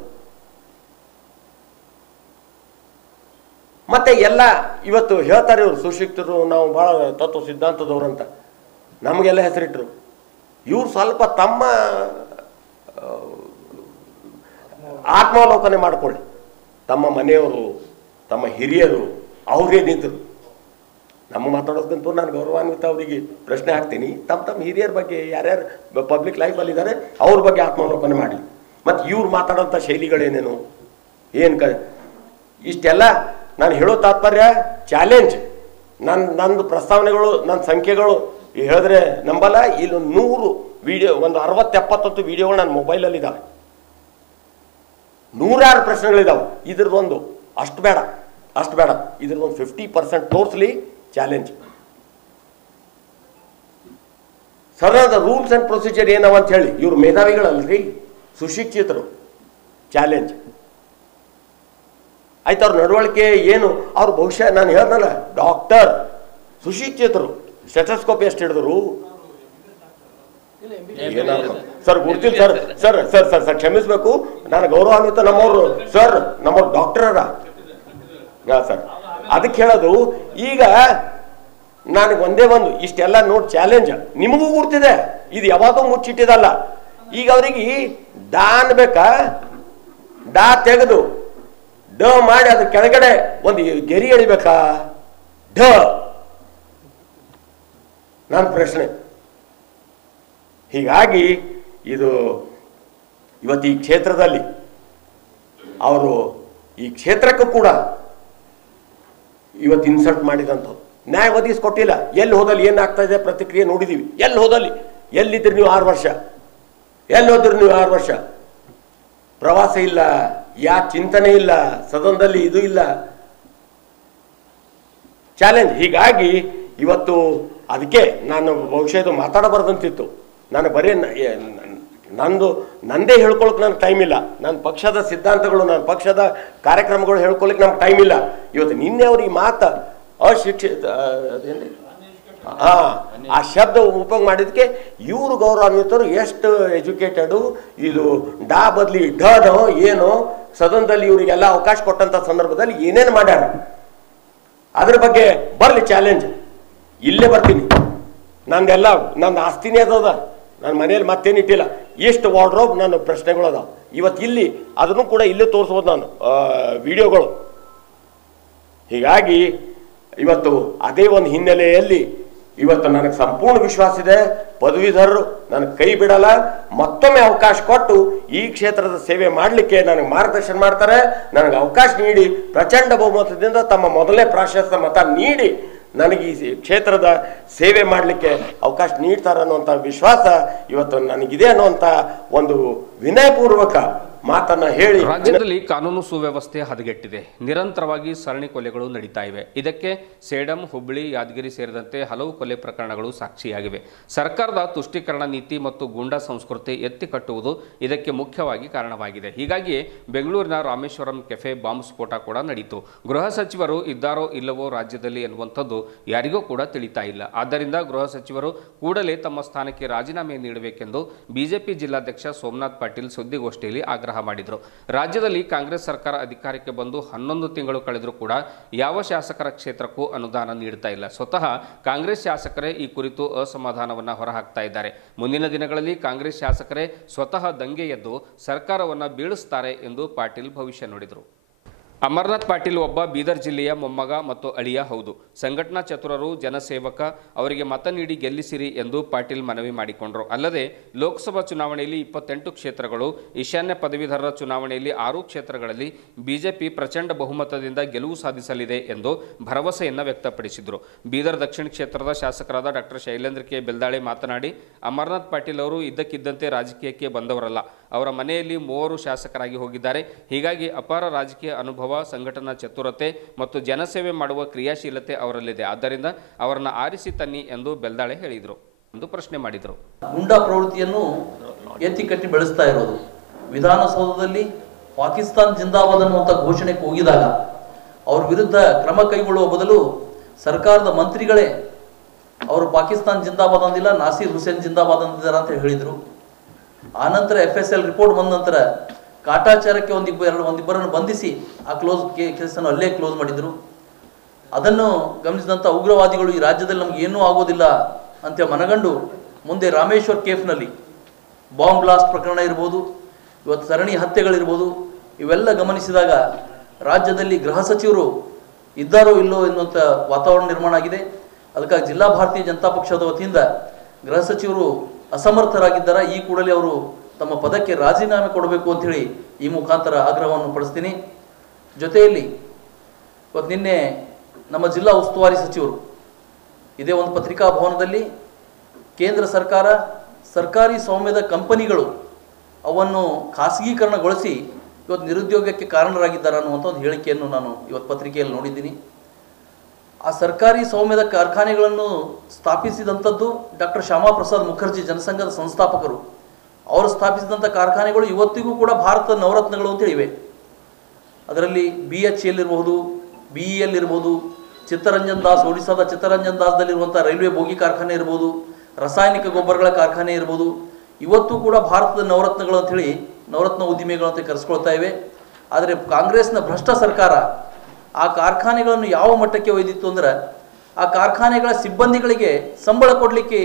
ಮತ್ತೆ ಎಲ್ಲ ಇವತ್ತು ಹೇಳ್ತಾರೆ ಇವರು ಸುಶಿಕ್ಷಿತರು, ನಾವು ಬಹಳ ತತ್ವ ಸಿದ್ಧಾಂತದವರು ಅಂತ ನಮಗೆಲ್ಲ ಹೆಸರಿಟ್ಟರು. ಇವ್ರು ಸ್ವಲ್ಪ ತಮ್ಮ ಆತ್ಮಾವಲೋಕನೆ ಮಾಡಿಕೊಳ್ಳಿ. ತಮ್ಮ ಮನೆಯವರು, ತಮ್ಮ ಹಿರಿಯರು, ಅವರೇ ನಿಂತರು. ನಮ್ಮ ಮಾತಾಡೋದಕ್ಕಂತೂ ನಾನು ಗೌರವಾನ್ವಿತ ಅವರಿಗೆ ಪ್ರಶ್ನೆ ಹಾಕ್ತೀನಿ. ತಮ್ಮ ಹಿರಿಯರ ಬಗ್ಗೆ, ಯಾರ್ಯಾರು ಪಬ್ಲಿಕ್ ಲೈಫಲ್ಲಿ ಇದ್ದಾರೆ ಅವ್ರ ಬಗ್ಗೆ ಆತ್ಮಾವಲೋಕನೆ ಮಾಡಲಿ. ಮತ್ತು ಇವ್ರು ಮಾತಾಡೋಂಥ ಶೈಲಿಗಳೇನೇನು, ಇಷ್ಟೆಲ್ಲ ನಾನು ಹೇಳೋ ತಾತ್ಪರ್ಯ ಚಾಲೆಂಜ್. ನಂದು ಪ್ರಸ್ತಾವನೆಗಳು, ನನ್ನ ಸಂಖ್ಯೆಗಳು ಹೇಳಿದ್ರೆ ನಂಬಲ್ಲ. ಇಲ್ಲಿ 100 ವಿಡಿಯೋ, ಒಂದು 60-70 ವಿಡಿಯೋಗಳು ನನ್ನ ಮೊಬೈಲಲ್ಲಿದ್ದಾವೆ. 100 ಪ್ರಶ್ನೆಗಳಿದ್ದಾವೆ. ಇದ್ರದ್ದೊಂದು ಅಷ್ಟು ಬೇಡ, ಇದ್ರದ್ದೊಂದು 50% ತೋರಿಸ್ಲಿ, ಚಾಲೆಂಜ್. ಸದನದ ರೂಲ್ಸ್ ಅಂಡ್ ಪ್ರೊಸೀಜರ್ ಏನವ ಅಂತ ಹೇಳಿ, ಇವ್ರು ಮೇಧಾವಿಗಳಲ್ರಿ, ಸುಶಿಕ್ಷಿತರು, ಚಾಲೆಂಜ್ ಆಯ್ತು. ಅವ್ರ ನಡವಳಿಕೆ ಏನು, ಅವ್ರು ಬಹುಶಃ ನಾನು ಹೇಳ್ದಲ್ಲ, ಡಾಕ್ಟರ್, ಸುಶಿಕ್ಷಿತರು, ಸ್ಟೆಥೋಸ್ಕೋಪ್ ಎಷ್ಟು ಹಿಡಿದ್ರು? ಸರ್ ಗೊತ್ತಿಲ್ಲ sir. Sir sir sir sir ಕ್ಷಮಿಸ್ಬೇಕು, ನಾನು ಗೌರವಾನ್ವಿತ ನಮ್ಮವ್ರು ಸರ್, ನಮ್ಮವ್ರು ಡಾಕ್ಟರ್ ಸರ್. ಅದಕ್ಕೆ ಹೇಳೋದು, ಈಗ ನನಗೆ ಒಂದೇ ಒಂದು ಇಷ್ಟೆಲ್ಲ ನೋಡಿ ಚಾಲೆಂಜ್ ನಿಮಗೂ ಗುರ್ತಿದೆ, ಇದು ಯಾವಾಗೂ ಮುಚ್ಚಿಟ್ಟಿದಲ್ಲ. ಈಗ ಅವ್ರಿಗೆ ಡಾ ಅನ್ಬೇಕಾ, ಡಾ ತೆಗೆದು ಡ ಮಾಡಿ ಅದ್ರ ಕೆಳಗಡೆ ಒಂದು ಗೆರಿ ಎಳಿಬೇಕಾ? ಢ ನನ್ನ ಪ್ರಶ್ನೆ. ಹೀಗಾಗಿ ಇದು ಇವತ್ತು ಈ ಕ್ಷೇತ್ರದಲ್ಲಿ ಅವರು ಈ ಕ್ಷೇತ್ರಕ್ಕೂ ಕೂಡ ಇವತ್ತು ಇನ್ಸಲ್ಟ್ ಮಾಡಿದಂಥದ್ದು. ನ್ಯಾಯ ಒದಗಿಸ್ಕೊಟ್ಟಿಲ್ಲ. ಎಲ್ಲಿ ಹೋದಲ್ಲಿ ಏನಾಗ್ತಾ ಇದೆ ಪ್ರತಿಕ್ರಿಯೆ ನೋಡಿದೀವಿ. ಎಲ್ಲಿ ಹೋದಲ್ಲಿ, ಎಲ್ಲಿದ್ರಿ ನೀವು 6 ವರ್ಷ, ಎಲ್ಲಿ ಹೋದ್ರಿ ನೀವು 6 ವರ್ಷ? ಪ್ರವಾಸ ಇಲ್ಲ, ಯಾ ಚಿಂತನೆ ಇಲ್ಲ, ಸದನದಲ್ಲಿ ಇದು ಇಲ್ಲ, ಚಾಲೆಂಜ್. ಹೀಗಾಗಿ ಇವತ್ತು ಅದಕ್ಕೆ ನಾನು ಬಹುಶಃ ಇದು ಮಾತಾಡಬಾರ್ದಂತಿತ್ತು. ನಾನು ಬರೀ ನಂದೇ ಹೇಳ್ಕೊಳಕ್ ನನಗೆ ಟೈಮ್ ಇಲ್ಲ. ನನ್ನ ಪಕ್ಷದ ಸಿದ್ಧಾಂತಗಳು, ನನ್ನ ಪಕ್ಷದ ಕಾರ್ಯಕ್ರಮಗಳು ಹೇಳ್ಕೊಳಕ್ ನಮ್ಗೆ ಟೈಮ್ ಇಲ್ಲ. ಇವತ್ತು ನಿನ್ನೆ ಅವ್ರಿಗೆ ಮಾತು ಅಶಿಕ್ಷಿತ ಅದೇನ್ರಿ ಆ ಶಬ್ದ ಉಪಯೋಗ ಮಾಡಿದಕ್ಕೆ ಇವರು ಗೌರವಾನ್ವಿತರು ಎಷ್ಟು ಎಜುಕೇಟೆಡು, ಇದು ಡಾ ಬದ್ಲಿ ಢನೋ ಏನೋ, ಸದನದಲ್ಲಿ ಇವರಿಗೆಲ್ಲ ಅವಕಾಶ ಕೊಟ್ಟಂತ ಸಂದರ್ಭದಲ್ಲಿ ಏನೇನು ಮಾಡ್ಯಾರ ಅದ್ರ ಬಗ್ಗೆ ಬರ್ಲಿ ಚಾಲೆಂಜ್. ಇಲ್ಲೇ ಬರ್ತೀನಿ, ನಂದೆಲ್ಲ ನನ್ನ ಆಸ್ತಿನೇ ಅದ, ನನ್ನ ಮನೆಯಲ್ಲಿ ಮತ್ತೇನಿಟ್ಟಿಲ್ಲ, ಎಷ್ಟು ವಾರ್ಡ್ರೋಬ್ ನನ್ನ ಪ್ರಶ್ನೆಗಳು ಅದಾವ. ಇವತ್ತು ಇಲ್ಲಿ ಅದನ್ನು ಕೂಡ ಇಲ್ಲೇ ತೋರಿಸ್ಬೋದು ನಾನು ವಿಡಿಯೋಗಳು. ಹೀಗಾಗಿ ಇವತ್ತು ಅದೇ ಒಂದು ಹಿನ್ನೆಲೆಯಲ್ಲಿ ಇವತ್ತು ನನಗೆ ಸಂಪೂರ್ಣ ವಿಶ್ವಾಸ ಇದೆ, ಪದವೀಧರರು ನನಗೆ ಕೈ ಬಿಡಲ್ಲ. ಮತ್ತೊಮ್ಮೆ ಅವಕಾಶ ಕೊಟ್ಟು ಈ ಕ್ಷೇತ್ರದ ಸೇವೆ ಮಾಡಲಿಕ್ಕೆ ನನಗೆ ಮಾರ್ಗದರ್ಶನ ಮಾಡ್ತಾರೆ. ನನಗೆ ಅವಕಾಶ ನೀಡಿ ಪ್ರಚಂಡ ಬಹುಮತದಿಂದ ತಮ್ಮ ಮೊದಲನೇ ಪ್ರಾಶಸ್ತ್ಯ ಮತ ನೀಡಿ ನನಗೆ ಈ ಕ್ಷೇತ್ರದ ಸೇವೆ ಮಾಡಲಿಕ್ಕೆ ಅವಕಾಶ ನೀಡ್ತಾರೆ ಅನ್ನುವಂಥ ವಿಶ್ವಾಸ ಇವತ್ತು ನನಗಿದೆ ಅನ್ನುವಂಥ ಒಂದು ವಿನಯಪೂರ್ವಕ ಮಾತನ್ನ ಹೇಳಿ. ರಾಜ್ಯದಲ್ಲಿ ಕಾನೂನು ಸುವ್ಯವಸ್ಥೆ ಹದಗೆಟ್ಟಿದೆ. ನಿರಂತರವಾಗಿ ಸರಣಿ ಕೊಲೆಗಳು ನಡೀತಾ ಇವೆ. ಇದಕ್ಕೆ ಸೇಡಂ, ಹುಬ್ಬಳ್ಳಿ, ಯಾದಗಿರಿ ಸೇರಿದಂತೆ ಹಲವು ಕೊಲೆ ಪ್ರಕರಣಗಳು ಸಾಕ್ಷಿಯಾಗಿವೆ. ಸರ್ಕಾರದ ತುಷ್ಟೀಕರಣ ನೀತಿ ಮತ್ತು ಗೂಂಡಾ ಸಂಸ್ಕೃತಿ ಎತ್ತಿ ಕಟ್ಟುವುದು ಇದಕ್ಕೆ ಮುಖ್ಯವಾಗಿ ಕಾರಣವಾಗಿದೆ. ಹೀಗಾಗಿ ಬೆಂಗಳೂರಿನ ರಾಮೇಶ್ವರಂ ಕೆಫೆ ಬಾಂಬ್ ಸ್ಫೋಟ ಕೂಡ ನಡೆಯಿತು. ಗೃಹ ಸಚಿವರು ಇದ್ದಾರೋ ಇಲ್ಲವೋ ರಾಜ್ಯದಲ್ಲಿ ಎನ್ನುವಂಥದ್ದು ಯಾರಿಗೂ ಕೂಡ ತಿಳಿತಾ ಇಲ್ಲ. ಆದ್ದರಿಂದ ಗೃಹ ಸಚಿವರು ಕೂಡಲೇ ತಮ್ಮ ಸ್ಥಾನಕ್ಕೆ ರಾಜೀನಾಮೆ ನೀಡಬೇಕೆಂದು ಬಿಜೆಪಿ ಜಿಲ್ಲಾಧ್ಯಕ್ಷ ಸೋಮನಾಥ್ ಪಾಟೀಲ್ ಸುದ್ದಿಗೋಷ್ಠಿಯಲ್ಲಿ ಆಗ್ರಹ ಮಾಡಿದರು. ರಾಜ್ಯದಲ್ಲಿ ಕಾಂಗ್ರೆಸ್ ಸರ್ಕಾರ ಅಧಿಕಾರಕ್ಕೆ ಬಂದು 11 ತಿಂಗಳು ಕಳೆದರೂ ಕೂಡ ಯಾವ ಶಾಸಕರ ಕ್ಷೇತ್ರಕ್ಕೂ ಅನುದಾನ ನೀಡುತ್ತಾ ಇಲ್ಲ. ಸ್ವತಃ ಕಾಂಗ್ರೆಸ್ ಶಾಸಕರೇ ಈ ಕುರಿತು ಅಸಮಾಧಾನವನ್ನು ಹೊರಹಾಕ್ತಾ ಇದ್ದಾರೆ. ಮುಂದಿನ ದಿನಗಳಲ್ಲಿ ಕಾಂಗ್ರೆಸ್ ಶಾಸಕರೇ ಸ್ವತಃ ದಂಗೆ ಎದ್ದು ಸರ್ಕಾರವನ್ನು ಬೀಳಿಸುತ್ತಾರೆ ಎಂದು ಪಾಟೀಲ್ ಭವಿಷ್ಯ ನುಡಿದರು. ಅಮರನಾಥ್ ಪಾಟೀಲ್ ಒಬ್ಬ ಬೀದರ್ ಜಿಲ್ಲೆಯ ಮೊಮ್ಮಗ ಮತ್ತು ಅಳಿಯ ಹೌದು. ಸಂಘಟನಾ ಚತುರರು, ಜನಸೇವಕ, ಅವರಿಗೆ ಮತ ನೀಡಿ ಗೆಲ್ಲಿಸಿರಿ ಎಂದು ಪಾಟೀಲ್ ಮನವಿ ಮಾಡಿಕೊಂಡರು. ಅಲ್ಲದೆ ಲೋಕಸಭಾ ಚುನಾವಣೆಯಲ್ಲಿ 28 ಕ್ಷೇತ್ರಗಳು, ಈಶಾನ್ಯ ಪದವೀಧರರ ಚುನಾವಣೆಯಲ್ಲಿ 6 ಕ್ಷೇತ್ರಗಳಲ್ಲಿ ಬಿಜೆಪಿ ಪ್ರಚಂಡ ಬಹುಮತದಿಂದ ಗೆಲುವು ಸಾಧಿಸಲಿದೆ ಎಂದು ಭರವಸೆಯನ್ನು ವ್ಯಕ್ತಪಡಿಸಿದರು. ಬೀದರ್ ದಕ್ಷಿಣ ಕ್ಷೇತ್ರದ ಶಾಸಕರಾದ ಡಾಕ್ಟರ್ ಶೈಲೇಂದ್ರ ಕೆ ಬೆಲ್ದಾಳೆ ಮಾತನಾಡಿ, ಅಮರನಾಥ್ ಪಾಟೀಲ್ ಅವರು ಇದ್ದಕ್ಕಿದ್ದಂತೆ ರಾಜಕೀಯಕ್ಕೆ ಬಂದವರಲ್ಲ. ಅವರ ಮನೆಯಲ್ಲಿ 3 ಶಾಸಕರಾಗಿ ಹೋಗಿದ್ದಾರೆ. ಹೀಗಾಗಿ ಅಪಾರ ರಾಜಕೀಯ ಅನುಭವ, ಸಂಘಟನಾ ಚತುರತೆ ಮತ್ತು ಜನಸೇವೆ ಮಾಡುವ ಕ್ರಿಯಾಶೀಲತೆ ಅವರಲ್ಲಿದೆ. ಆದ್ದರಿಂದ ಅವರನ್ನು ಆರಿಸಿ ತನ್ನಿ ಎಂದು ಬೆಲ್ದಾಳೆ ಹೇಳಿದರು ಎಂದು ಪ್ರಶ್ನೆ ಮಾಡಿದರು. ಗೂಂಡಾ ಪ್ರವೃತ್ತಿಯನ್ನು ಎತ್ತಿ ಕಟ್ಟಿ ಬೆಳೆಸ್ತಾ ಇರೋದು, ವಿಧಾನಸೌಧದಲ್ಲಿ ಪಾಕಿಸ್ತಾನ್ ಜಿಂದಾಬಾದ್ ಅನ್ನುವಂಥ ಘೋಷಣೆ ಕೂಗಿದಾಗ ಅವ್ರ ವಿರುದ್ಧ ಕ್ರಮ ಕೈಗೊಳ್ಳುವ ಬದಲು ಸರ್ಕಾರದ ಮಂತ್ರಿಗಳೇ ಅವರು ಪಾಕಿಸ್ತಾನ್ ಜಿಂದಾಬಾದ್ ಅಂದಿಲ್ಲ, ನಾಸೀರ್ ಹುಸೇನ್ ಜಿಂದಾಬಾದ್ ಅಂದಿದ್ದಾರೆ ಅಂತ ಹೇಳಿದರು. ಆನಂತರ FSL ರಿಪೋರ್ಟ್ ಬಂದ ನಂತರ ಕಾಟಾಚಾರಕ್ಕೆ ಒಂದಿಬ್ಬರನ್ನು ಬಂಧಿಸಿ ಆ ಕೇಸನ್ನು ಅಲ್ಲೇ ಕ್ಲೋಸ್ ಮಾಡಿದರು. ಅದನ್ನು ಗಮನಿಸಿದಂಥ ಉಗ್ರವಾದಿಗಳು ಈ ರಾಜ್ಯದಲ್ಲಿ ನಮ್ಗೆ ಏನೂ ಆಗೋದಿಲ್ಲ ಅಂತ ಮನಗಂಡು ಮುಂದೆ ರಾಮೇಶ್ವರ್ ಕೇಫ್ನಲ್ಲಿ ಬಾಂಬ್ ಬ್ಲಾಸ್ಟ್ ಪ್ರಕರಣ ಇರ್ಬೋದು, ಇವತ್ತು ಸರಣಿ ಹತ್ಯೆಗಳಿರ್ಬೋದು, ಇವೆಲ್ಲ ಗಮನಿಸಿದಾಗ ರಾಜ್ಯದಲ್ಲಿ ಗೃಹ ಸಚಿವರು ಇದ್ದಾರೋ ಇಲ್ಲೋ ಎನ್ನುವಂಥ ವಾತಾವರಣ ನಿರ್ಮಾಣ ಆಗಿದೆ. ಅದಕ್ಕಾಗಿ ಜಿಲ್ಲಾ ಭಾರತೀಯ ಜನತಾ ಪಕ್ಷದ ವತಿಯಿಂದ ಗೃಹ ಸಚಿವರು ಅಸಮರ್ಥರಾಗಿದ್ದಾರೆ. ಈ ಕೂಡಲೇ ಅವರು ತಮ್ಮ ಪದಕ್ಕೆ ರಾಜೀನಾಮೆ ಕೊಡಬೇಕು ಅಂಥೇಳಿ ಈ ಮುಖಾಂತರ ಆಗ್ರಹವನ್ನು ಪಡಿಸ್ತೀನಿ. ಜೊತೆಯಲ್ಲಿ ಇವತ್ತು ನಿನ್ನೆ ನಮ್ಮ ಜಿಲ್ಲಾ ಉಸ್ತುವಾರಿ ಸಚಿವರು ಇದೇ ಒಂದು ಪತ್ರಿಕಾ ಭವನದಲ್ಲಿ ಕೇಂದ್ರ ಸರ್ಕಾರ ಸರ್ಕಾರಿ ಸ್ವಾಮ್ಯದ ಕಂಪನಿಗಳು ಅವನ್ನು ಖಾಸಗೀಕರಣಗೊಳಿಸಿ ಇವತ್ತು ನಿರುದ್ಯೋಗಕ್ಕೆ ಕಾರಣರಾಗಿದ್ದಾರೆ ಅನ್ನುವಂಥ ಒಂದು ಹೇಳಿಕೆಯನ್ನು ನಾನು ಇವತ್ತು ಪತ್ರಿಕೆಯಲ್ಲಿ ನೋಡಿದ್ದೀನಿ. ಆ ಸರ್ಕಾರಿ ಸ್ವಾಮ್ಯದ ಕಾರ್ಖಾನೆಗಳನ್ನು ಸ್ಥಾಪಿಸಿದಂಥದ್ದು ಡಾಕ್ಟರ್ ಶ್ಯಾಮಾ ಪ್ರಸಾದ್ ಮುಖರ್ಜಿ ಜನಸಂಘದ ಸಂಸ್ಥಾಪಕರು. ಅವರು ಸ್ಥಾಪಿಸಿದಂಥ ಕಾರ್ಖಾನೆಗಳು ಇವತ್ತಿಗೂ ಕೂಡ ಭಾರತದ ನವರತ್ನಗಳು ಅಂತೇಳಿವೆ. ಅದರಲ್ಲಿ BHEL ಇರ್ಬೋದು, BEL ಇರ್ಬೋದು, ಚಿತ್ತರಂಜನ್ ದಾಸ್, ಒಡಿಸ್ಸಾದ ಚಿತ್ತರಂಜನ್ ದಾಸ್ದಲ್ಲಿರುವಂಥ ರೈಲ್ವೆ ಬೋಗಿ ಕಾರ್ಖಾನೆ ಇರ್ಬೋದು, ರಾಸಾಯನಿಕ ಗೊಬ್ಬರಗಳ ಕಾರ್ಖಾನೆ ಇರ್ಬೋದು, ಇವತ್ತು ಕೂಡ ಭಾರತದ ನವರತ್ನಗಳು ಅಂಥೇಳಿ ನವರತ್ನ ಉದ್ದಿಮೆಗಳು ಅಂತ ಕರೆಸ್ಕೊಳ್ತಾ ಇವೆ. ಆದರೆ ಕಾಂಗ್ರೆಸ್ನ ಭ್ರಷ್ಟ ಸರ್ಕಾರ ಆ ಕಾರ್ಖಾನೆಗಳನ್ನು ಯಾವ ಮಟ್ಟಕ್ಕೆ ಒಯ್ದಿತ್ತು ಅಂದ್ರೆ, ಆ ಕಾರ್ಖಾನೆಗಳ ಸಿಬ್ಬಂದಿಗಳಿಗೆ ಸಂಬಳ ಕೊಡಲಿಕ್ಕೆ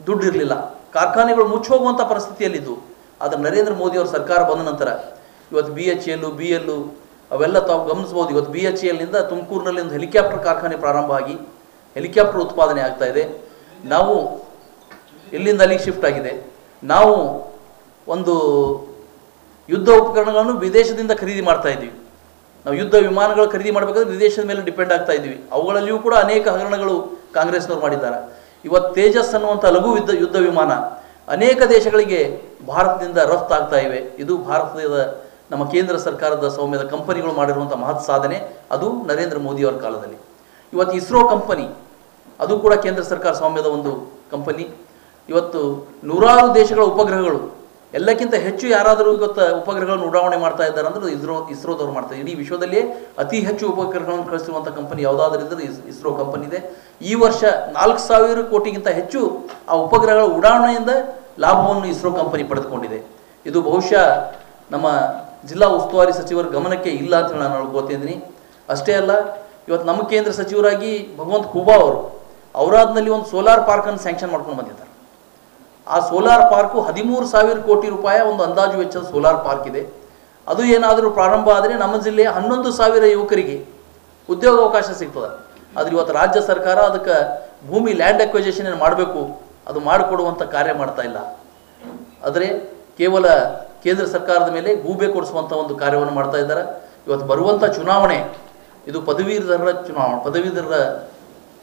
ದುಡ್ಡು ಇರಲಿಲ್ಲ, ಕಾರ್ಖಾನೆಗಳು ಮುಚ್ಚಿ ಹೋಗುವಂಥ ಪರಿಸ್ಥಿತಿಯಲ್ಲಿದ್ದು. ಆದರೆ ನರೇಂದ್ರ ಮೋದಿ ಅವರ ಸರ್ಕಾರ ಬಂದ ನಂತರ ಇವತ್ತು BHEL, BL ಅವೆಲ್ಲ ತಾವು ಗಮನಿಸ್ಬೋದು. ಇವತ್ತು BHELನಿಂದ ತುಮಕೂರಿನಲ್ಲಿ ಒಂದು ಹೆಲಿಕಾಪ್ಟರ್ ಕಾರ್ಖಾನೆ ಪ್ರಾರಂಭ ಆಗಿ ಹೆಲಿಕಾಪ್ಟರ್ ಉತ್ಪಾದನೆ ಆಗ್ತಾ ಇದೆ. ನಾವು ಇಲ್ಲಿಂದ ಅಲ್ಲಿಗೆ ಶಿಫ್ಟ್ ಆಗಿದೆ. ನಾವು ಒಂದು ಯುದ್ಧ ಉಪಕರಣಗಳನ್ನು ವಿದೇಶದಿಂದ ಖರೀದಿ ಮಾಡ್ತಾ ಇದ್ದೀವಿ. ನಾವು ಯುದ್ಧ ವಿಮಾನಗಳು ಖರೀದಿ ಮಾಡಬೇಕಾದ್ರೆ ವಿದೇಶದ ಮೇಲೆ ಡಿಪೆಂಡ್ ಆಗ್ತಾ ಇದ್ದೀವಿ. ಅವುಗಳಲ್ಲಿಯೂ ಕೂಡ ಅನೇಕ ಹಗರಣಗಳು ಕಾಂಗ್ರೆಸ್ನವ್ರು ಮಾಡಿದ್ದಾರೆ. ಇವತ್ತು ತೇಜಸ್ ಅನ್ನುವಂಥ ಲಘು ಯುದ್ಧ ವಿಮಾನ ಅನೇಕ ದೇಶಗಳಿಗೆ ಭಾರತದಿಂದ ರಫ್ತಾಗ್ತಾ ಇವೆ. ಇದು ಭಾರತದ ನಮ್ಮ ಕೇಂದ್ರ ಸರ್ಕಾರದ ಸ್ವಾಮ್ಯದ ಕಂಪನಿಗಳು ಮಾಡಿರುವಂಥ ಮಹತ್ ಸಾಧನೆ. ಅದು ನರೇಂದ್ರ ಮೋದಿಯವರ ಕಾಲದಲ್ಲಿ. ಇವತ್ತು ಇಸ್ರೋ ಕಂಪನಿ ಅದು ಕೂಡ ಕೇಂದ್ರ ಸರ್ಕಾರ ಸ್ವಾಮ್ಯದ ಒಂದು ಕಂಪನಿ. ಇವತ್ತು ನೂರಾರು ದೇಶಗಳ ಉಪಗ್ರಹಗಳು, ಎಲ್ಲಕ್ಕಿಂತ ಹೆಚ್ಚು ಯಾರಾದರೂ ಇವತ್ತು ಉಪಗ್ರಹಗಳನ್ನು ಉಡಾವಣೆ ಮಾಡ್ತಾ ಇದ್ದಾರೆ ಅಂದರೆ ಇಸ್ರೋದವ್ರು ಮಾಡ್ತಾರೆ. ಇಡೀ ವಿಶ್ವದಲ್ಲಿಯೇ ಅತಿ ಹೆಚ್ಚು ಉಪಗ್ರಹಗಳನ್ನು ಕಳಿಸಿರುವಂಥ ಕಂಪನಿ ಯಾವುದಾದ್ರೂ ಇದ್ದರೆ ಇಸ್ರೋ ಕಂಪನಿ ಇದೆ. ಈ ವರ್ಷ 4,000 ಕೋಟಿಗಿಂತ ಹೆಚ್ಚು ಆ ಉಪಗ್ರಹಗಳ ಉಡಾವಣೆಯಿಂದ ಲಾಭವನ್ನು ಇಸ್ರೋ ಕಂಪನಿ ಪಡೆದುಕೊಂಡಿದೆ. ಇದು ಬಹುಶಃ ನಮ್ಮ ಜಿಲ್ಲಾ ಉಸ್ತುವಾರಿ ಸಚಿವರ ಗಮನಕ್ಕೆ ಇಲ್ಲ ಅಂತ ನಾನು ಹೇಳ್ಕೊತಿದ್ದೀನಿ. ಅಷ್ಟೇ ಅಲ್ಲ, ಇವತ್ತು ನಮ್ಮ ಕೇಂದ್ರ ಸಚಿವರಾಗಿ ಭಗವಂತ ಖೂಬಾ ಅವರು ಔರಾದ್ನಲ್ಲಿ ಒಂದು ಸೋಲಾರ್ ಪಾರ್ಕನ್ನು ಸ್ಯಾಂಕ್ಷನ್ ಮಾಡ್ಕೊಂಡು ಬಂದಿದ್ದಾರೆ. ಆ ಸೋಲಾರ್ ಪಾರ್ಕು 13,000 ಕೋಟಿ ರೂಪಾಯಿ ಒಂದು ಅಂದಾಜು ವೆಚ್ಚದ ಸೋಲಾರ್ ಪಾರ್ಕ್ ಇದೆ. ಅದು ಏನಾದರೂ ಪ್ರಾರಂಭ ಆದರೆ ನಮ್ಮ ಜಿಲ್ಲೆಯ 11,000 ಯುವಕರಿಗೆ ಉದ್ಯೋಗಾವಕಾಶ ಸಿಗ್ತದೆ. ಆದರೆ ಇವತ್ತು ರಾಜ್ಯ ಸರ್ಕಾರ ಅದಕ್ಕೆ ಭೂಮಿ ಲ್ಯಾಂಡ್ ಅಕ್ವಿಜೇಷನ್ ಮಾಡಬೇಕು, ಅದು ಮಾಡಿಕೊಡುವಂಥ ಕಾರ್ಯ ಮಾಡ್ತಾ ಇಲ್ಲ. ಆದರೆ ಕೇವಲ ಕೇಂದ್ರ ಸರ್ಕಾರದ ಮೇಲೆ ಗೂಬೆ ಕೊಡಿಸುವಂಥ ಒಂದು ಕಾರ್ಯವನ್ನು ಮಾಡ್ತಾ ಇದ್ದಾರೆ. ಇವತ್ತು ಬರುವಂಥ ಚುನಾವಣೆ ಇದು ಪದವೀಧರರ ಚುನಾವಣೆ. ಪದವೀಧರರ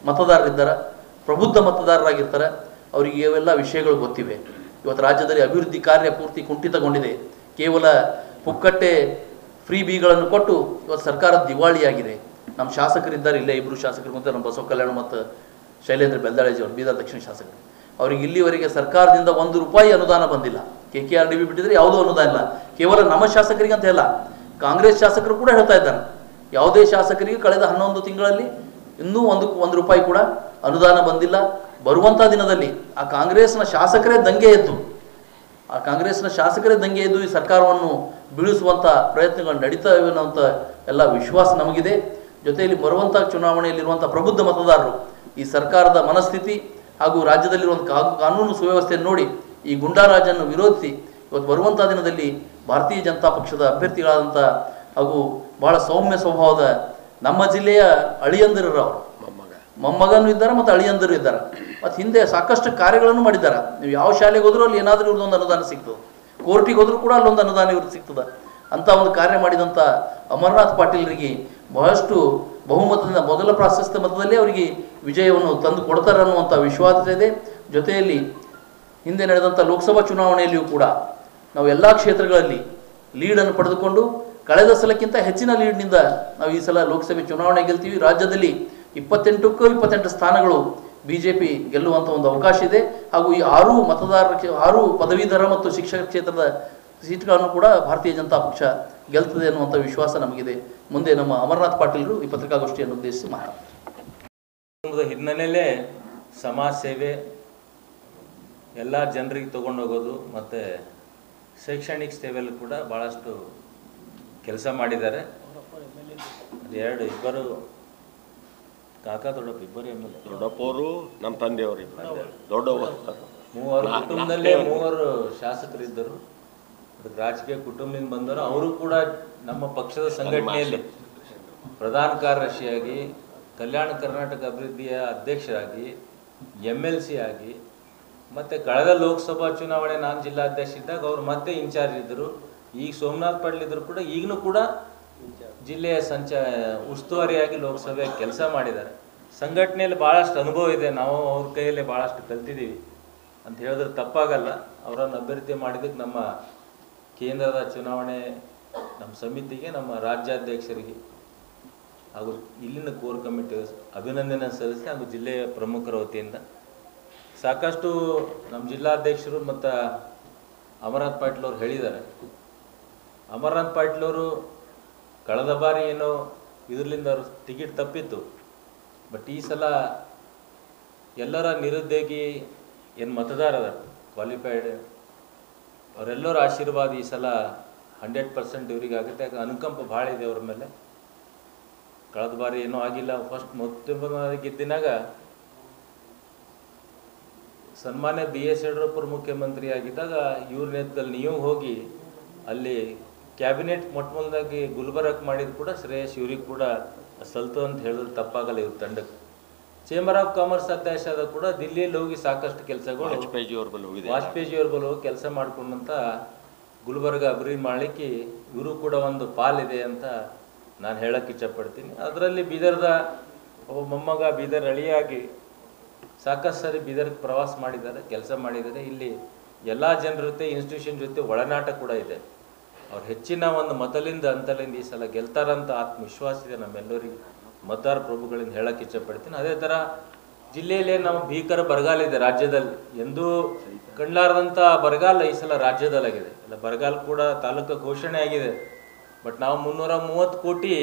ಮತದಾರರಿದ್ದಾರೆ, ಪ್ರಬುದ್ಧ ಮತದಾರರಾಗಿರ್ತಾರೆ. ಅವರಿಗೆ ಇವೆಲ್ಲ ವಿಷಯಗಳು ಗೊತ್ತಿವೆ. ಇವತ್ತು ರಾಜ್ಯದಲ್ಲಿ ಅಭಿವೃದ್ಧಿ ಕಾರ್ಯ ಪೂರ್ತಿ ಕುಂಠಿತಗೊಂಡಿದೆ. ಕೇವಲ ಪುಕ್ಕಟ್ಟೆ ಫ್ರೀ ಬಿಗಳನ್ನು ಕೊಟ್ಟು ಇವತ್ತು ಸರ್ಕಾರ ದಿವಾಳಿಯಾಗಿದೆ. ನಮ್ಮ ಶಾಸಕರಿದ್ದಾರೆ, ಇಲ್ಲೇ 2 ಶಾಸಕರು ಮತ್ತು ನಮ್ಮ ಬಸವ ಕಲ್ಯಾಣ ಮತ್ತು ಶೈಲೇಂದ್ರ ಬೆಲ್ದಾಳೇಜಿ ಅವರು, ಬೀದರ್ ದಕ್ಷಿಣ ಶಾಸಕರು. ಅವರಿಗೆ ಇಲ್ಲಿವರೆಗೆ ಸರ್ಕಾರದಿಂದ 1 ರೂಪಾಯಿ ಅನುದಾನ ಬಂದಿಲ್ಲ. KKRDB ಬಿಟ್ಟಿದ್ರೆ ಯಾವುದೂ ಅನುದಾನ ಇಲ್ಲ. ಕೇವಲ ನಮ್ಮ ಶಾಸಕರಿಗೆ ಅಂತ ಇಲ್ಲ, ಕಾಂಗ್ರೆಸ್ ಶಾಸಕರು ಕೂಡ ಹೇಳ್ತಾ ಇದ್ದಾರೆ, ಯಾವುದೇ ಶಾಸಕರಿಗೆ ಕಳೆದ 11 ತಿಂಗಳಲ್ಲಿ ಇನ್ನೂ 1 ರೂಪಾಯಿ ಕೂಡ ಅನುದಾನ ಬಂದಿಲ್ಲ. ಬರುವಂಥ ದಿನದಲ್ಲಿ ಆ ಕಾಂಗ್ರೆಸ್ನ ಶಾಸಕರೇ ದಂಗೆ ಎದ್ದು ಈ ಸರ್ಕಾರವನ್ನು ಬೀಳಿಸುವಂಥ ಪ್ರಯತ್ನಗಳು ನಡೀತಾ ಇವೆ ಅನ್ನೋಂಥ ಎಲ್ಲ ವಿಶ್ವಾಸ ನಮಗಿದೆ. ಜೊತೆಯಲ್ಲಿ ಬರುವಂಥ ಚುನಾವಣೆಯಲ್ಲಿರುವಂಥ ಪ್ರಬುದ್ಧ ಮತದಾರರು ಈ ಸರ್ಕಾರದ ಮನಸ್ಥಿತಿ ಹಾಗೂ ರಾಜ್ಯದಲ್ಲಿರುವಂಥ ಕಾನೂನು ಸುವ್ಯವಸ್ಥೆಯನ್ನು ನೋಡಿ ಈ ಗುಂಡಾರಾಜನ್ನು ವಿರೋಧಿಸಿ ಇವತ್ತು ಬರುವಂಥ ದಿನದಲ್ಲಿ ಭಾರತೀಯ ಜನತಾ ಪಕ್ಷದ ಅಭ್ಯರ್ಥಿಗಳಾದಂಥ ಹಾಗೂ ಬಹಳ ಸೌಮ್ಯ ಸ್ವಭಾವದ ನಮ್ಮ ಜಿಲ್ಲೆಯ ಅಳಿಯಂದಿರರು, ಅವರು ಮೊಮ್ಮಗನೂ ಇದ್ದಾರೆ ಮತ್ತು ಅಳಿಯಂದರು ಇದ್ದಾರೆ. ಮತ್ತು ಹಿಂದೆ ಸಾಕಷ್ಟು ಕಾರ್ಯಗಳನ್ನು ಮಾಡಿದ್ದಾರೆ. ನೀವು ಯಾವ ಶಾಲೆಗೆ ಹೋದರೂ ಅಲ್ಲಿ ಏನಾದರೂ ಇವ್ರದ್ದೊಂದು ಅನುದಾನ ಸಿಗ್ತದೆ, ಕೋರ್ಟಿಗೆ ಹೋದರೂ ಕೂಡ ಅಲ್ಲೊಂದು ಅನುದಾನ ಇವ್ರಿಗೆ ಸಿಗ್ತದೆ. ಅಂಥ ಒಂದು ಕಾರ್ಯ ಮಾಡಿದಂಥ ಅಮರನಾಥ್ ಪಾಟೀಲ್ರಿಗೆ ಬಹಳಷ್ಟು ಬಹುಮತದಿಂದ, ಮೊದಲ ಪ್ರಾಶಸ್ತ್ಯ ಮತದಲ್ಲೇ ಅವರಿಗೆ ವಿಜಯವನ್ನು ತಂದು ಕೊಡ್ತಾರೆ ಅನ್ನುವಂಥ ವಿಶ್ವಾಸ ಇದೆ. ಜೊತೆಯಲ್ಲಿ ಹಿಂದೆ ನಡೆದಂಥ ಲೋಕಸಭಾ ಚುನಾವಣೆಯಲ್ಲಿಯೂ ಕೂಡ ನಾವು ಎಲ್ಲ ಕ್ಷೇತ್ರಗಳಲ್ಲಿ ಲೀಡನ್ನು ಪಡೆದುಕೊಂಡು ಕಳೆದ ಸಲಕ್ಕಿಂತ ಹೆಚ್ಚಿನ ಲೀಡ್ನಿಂದ ನಾವು ಈ ಸಲ ಲೋಕಸಭೆ ಚುನಾವಣೆ ಗೆಲ್ತೀವಿ. ರಾಜ್ಯದಲ್ಲಿ 28ಕ್ಕೂ 28 ಸ್ಥಾನಗಳು BJP ಗೆಲ್ಲುವಂಥ ಒಂದು ಅವಕಾಶ ಇದೆ. ಹಾಗೂ ಈ 6 ಪದವೀಧರ ಮತ್ತು ಶಿಕ್ಷಕ ಕ್ಷೇತ್ರದ ಸೀಟ್ಗಳನ್ನು ಕೂಡ ಭಾರತೀಯ ಜನತಾ ಪಕ್ಷ ಗೆಲ್ತದೆ ಅನ್ನುವಂಥ ವಿಶ್ವಾಸ ನಮಗಿದೆ. ಮುಂದೆ ನಮ್ಮ ಅಮರನಾಥ್ ಪಾಟೀಲರು ಈ ಪತ್ರಿಕಾಗೋಷ್ಠಿಯನ್ನು ಉದ್ದೇಶಿಸಿ ಮಾತಾಡ್ತಾರೆ. ಹಿನ್ನೆಲೆಯಲ್ಲೇ ಸಮಾಜ ಸೇವೆ, ಎಲ್ಲ ಜನರಿಗೆ ತಗೊಂಡೋಗೋದು ಮತ್ತು ಶೈಕ್ಷಣಿಕ ಸೇವೆಯಲ್ಲೂ ಕೂಡ ಭಾಳಷ್ಟು ಕೆಲಸ ಮಾಡಿದ್ದಾರೆ. ಇಬ್ಬರು ಕಾಕಾ ದೊಡ್ಡಪ್ಪ, ಇಬ್ಬರು MLA. ದೊಡ್ಡಪ್ಪವರು ನಮ್ಮ ತಂದೆಯವರು, ಮೂವರು ಕುಟುಂಬದಲ್ಲೇ 3 ಶಾಸಕರಿದ್ದರು. ಅದಕ್ಕೆ ರಾಜಕೀಯ ಕುಟುಂಬದಿಂದ ಬಂದವರು. ಅವರು ಕೂಡ ನಮ್ಮ ಪಕ್ಷದ ಸಂಘಟನೆಯಲ್ಲಿ ಪ್ರಧಾನ ಕಾರ್ಯದರ್ಶಿಯಾಗಿ, ಕಲ್ಯಾಣ ಕರ್ನಾಟಕ ಅಭಿವೃದ್ಧಿಯ ಅಧ್ಯಕ್ಷರಾಗಿ, MLC ಆಗಿ, ಮತ್ತು ಕಳೆದ ಲೋಕಸಭಾ ಚುನಾವಣೆ ನಾನು ಜಿಲ್ಲಾಧ್ಯಕ್ಷ ಇದ್ದಾಗ ಅವರು ಮತ್ತೆ ಇನ್ಚಾರ್ಜ್ ಇದ್ದರು. ಈಗ ಸೋಮನಾಥ್ ಪಾಟೀಲ್ ಇದ್ದರು ಕೂಡ ಈಗಲೂ ಕೂಡ ಜಿಲ್ಲೆಯ ಉಸ್ತುವಾರಿಯಾಗಿ ಲೋಕಸಭೆ ಕೆಲಸ ಮಾಡಿದ್ದಾರೆ. ಸಂಘಟನೆಯಲ್ಲಿ ಭಾಳಷ್ಟು ಅನುಭವ ಇದೆ. ನಾವು ಅವ್ರ ಕೈಯಲ್ಲೇ ಭಾಳಷ್ಟು ಕಲ್ತಿದ್ದೀವಿ ಅಂತ ಹೇಳಿದ್ರೆ ತಪ್ಪಾಗಲ್ಲ. ಅವರನ್ನು ಅಭ್ಯರ್ಥಿ ಮಾಡಿದ್ದಕ್ಕೆ ನಮ್ಮ ಕೇಂದ್ರದ ಚುನಾವಣೆ ನಮ್ಮ ಸಮಿತಿಗೆ, ನಮ್ಮ ರಾಜ್ಯಾಧ್ಯಕ್ಷರಿಗೆ ಹಾಗೂ ಇಲ್ಲಿನ ಕೋರ್ ಕಮಿಟಿ ಅಭಿನಂದನೆ ಸಲ್ಲಿಸಿ, ಹಾಗೂ ಜಿಲ್ಲೆಯ ಪ್ರಮುಖರ ವತಿಯಿಂದ ಸಾಕಷ್ಟು ನಮ್ಮ ಜಿಲ್ಲಾಧ್ಯಕ್ಷರು ಮತ್ತು ಅಮರನಾಥ್ ಪಾಟೀಲ್ ಅವರು ಹೇಳಿದ್ದಾರೆ. ಅಮರನಾಥ್ ಪಾಟೀಲ್ ಅವರು ಕಳೆದ ಬಾರಿ ಏನೋ ಇದರಿಂದ ಅವ್ರ ಟಿಕೆಟ್ ತಪ್ಪಿತ್ತು. ಬಟ್ ಈ ಸಲ ಎಲ್ಲರ ನಿರುದ್ಯೋಗಿ ಏನು ಮತದಾರ ಕ್ವಾಲಿಫೈಡ್ ಅವರೆಲ್ಲರ ಆಶೀರ್ವಾದ ಈ ಸಲ 100% ಇವ್ರಿಗೆ ಆಗುತ್ತೆ. ಯಾಕಂದ್ರೆ ಅನುಕಂಪ ಭಾಳ ಇದೆ ಅವ್ರ ಮೇಲೆ. ಕಳೆದ ಬಾರಿ ಏನೂ ಆಗಿಲ್ಲ. ಫಸ್ಟ್ ಮೊದಲ ಗೆದ್ದಿನಾಗ ಸನ್ಮಾನ್ಯ BS ಯಡಿಯೂರಪ್ಪ ಮುಖ್ಯಮಂತ್ರಿ ಆಗಿದ್ದಾಗ ಇವ್ರ ನೇತೃತ್ವದಲ್ಲಿ ನೀವು ಹೋಗಿ ಅಲ್ಲಿ ಕ್ಯಾಬಿನೆಟ್ ಮೊಟ್ಟಮೊದಲಾಗಿ ಗುಲ್ಬರ್ಗಕ್ಕೆ ಮಾಡಿದ್ರು ಕೂಡ ಶ್ರೇಯಸ್ ಇವ್ರಿಗೆ ಕೂಡ ಸಲ್ತು ಅಂತ ಹೇಳಿದ್ರೆ ತಪ್ಪಾಗಲ್ಲ ಇವ್ರ ತಂಡಕ್ಕೆ. ಚೇಂಬರ್ ಆಫ್ ಕಾಮರ್ಸ್ ಅಧ್ಯಕ್ಷ ಆದ ಕೂಡ ದಿಲ್ಲಿಯಲ್ಲಿ ಹೋಗಿ ಸಾಕಷ್ಟು ಕೆಲಸಗಳು ವಾಜಪೇಯಿಯವ್ರ ಬಲ್ ಹೋಗಿ ಕೆಲಸ ಮಾಡ್ಕೊಂಡಂತ ಗುಲ್ಬರ್ಗ ಅಭಿವೃದ್ಧಿ ಮಾಡಲಿಕ್ಕೆ ಇವರು ಕೂಡ ಒಂದು ಪಾಲಿದೆ ಅಂತ ನಾನು ಹೇಳಕ್ಕೆ ಇಷ್ಟಪಡ್ತೀನಿ. ಅದರಲ್ಲಿ ಬೀದರ್ದ ಒಬ್ಬ ಮೊಮ್ಮಗ ಬೀದರ್ ಅಳಿಯಾಗಿ ಸಾಕಷ್ಟು ಸರಿ ಬೀದರ್ಗೆ ಪ್ರವಾಸ ಮಾಡಿದ್ದಾರೆ, ಕೆಲಸ ಮಾಡಿದ್ದಾರೆ. ಇಲ್ಲಿ ಎಲ್ಲ ಜನರ ಜೊತೆ ಇನ್ಸ್ಟಿಟ್ಯೂಷನ್ ಜೊತೆ ಒಳನಾಟ ಕೂಡ ಇದೆ. ಅವ್ರು ಹೆಚ್ಚಿನ ಒಂದು ಮತಲಿಂದ ಅಂತಲಿಂದ ಈ ಸಲ ಗೆಲ್ತಾರಂತ ಆತ್ಮವಿಶ್ವಾಸ ಇದೆ ನಮ್ಮೆಲ್ಲರಿಗೆ, ಮತದಾರ ಪ್ರಭುಗಳಿಂದ ಹೇಳಕ್ಕೆ ಇಷ್ಟಪಡ್ತೀನಿ. ಅದೇ ಥರ ಜಿಲ್ಲೆಯಲ್ಲೇ ನಮ್ಮ ಭೀಕರ ಬರಗಾಲ ಇದೆ ರಾಜ್ಯದಲ್ಲಿ. ಎಂದೂ ಕಂಡ್ಲಾರದಂಥ ಬರಗಾಲ ಈ ಸಲ ರಾಜ್ಯದಲ್ಲಾಗಿದೆ. ಇಲ್ಲ ಬರಗಾಲ ಕೂಡ ತಾಲೂಕು ಘೋಷಣೆ ಆಗಿದೆ. ಬಟ್ ನಾವು 330 ಕೋಟಿ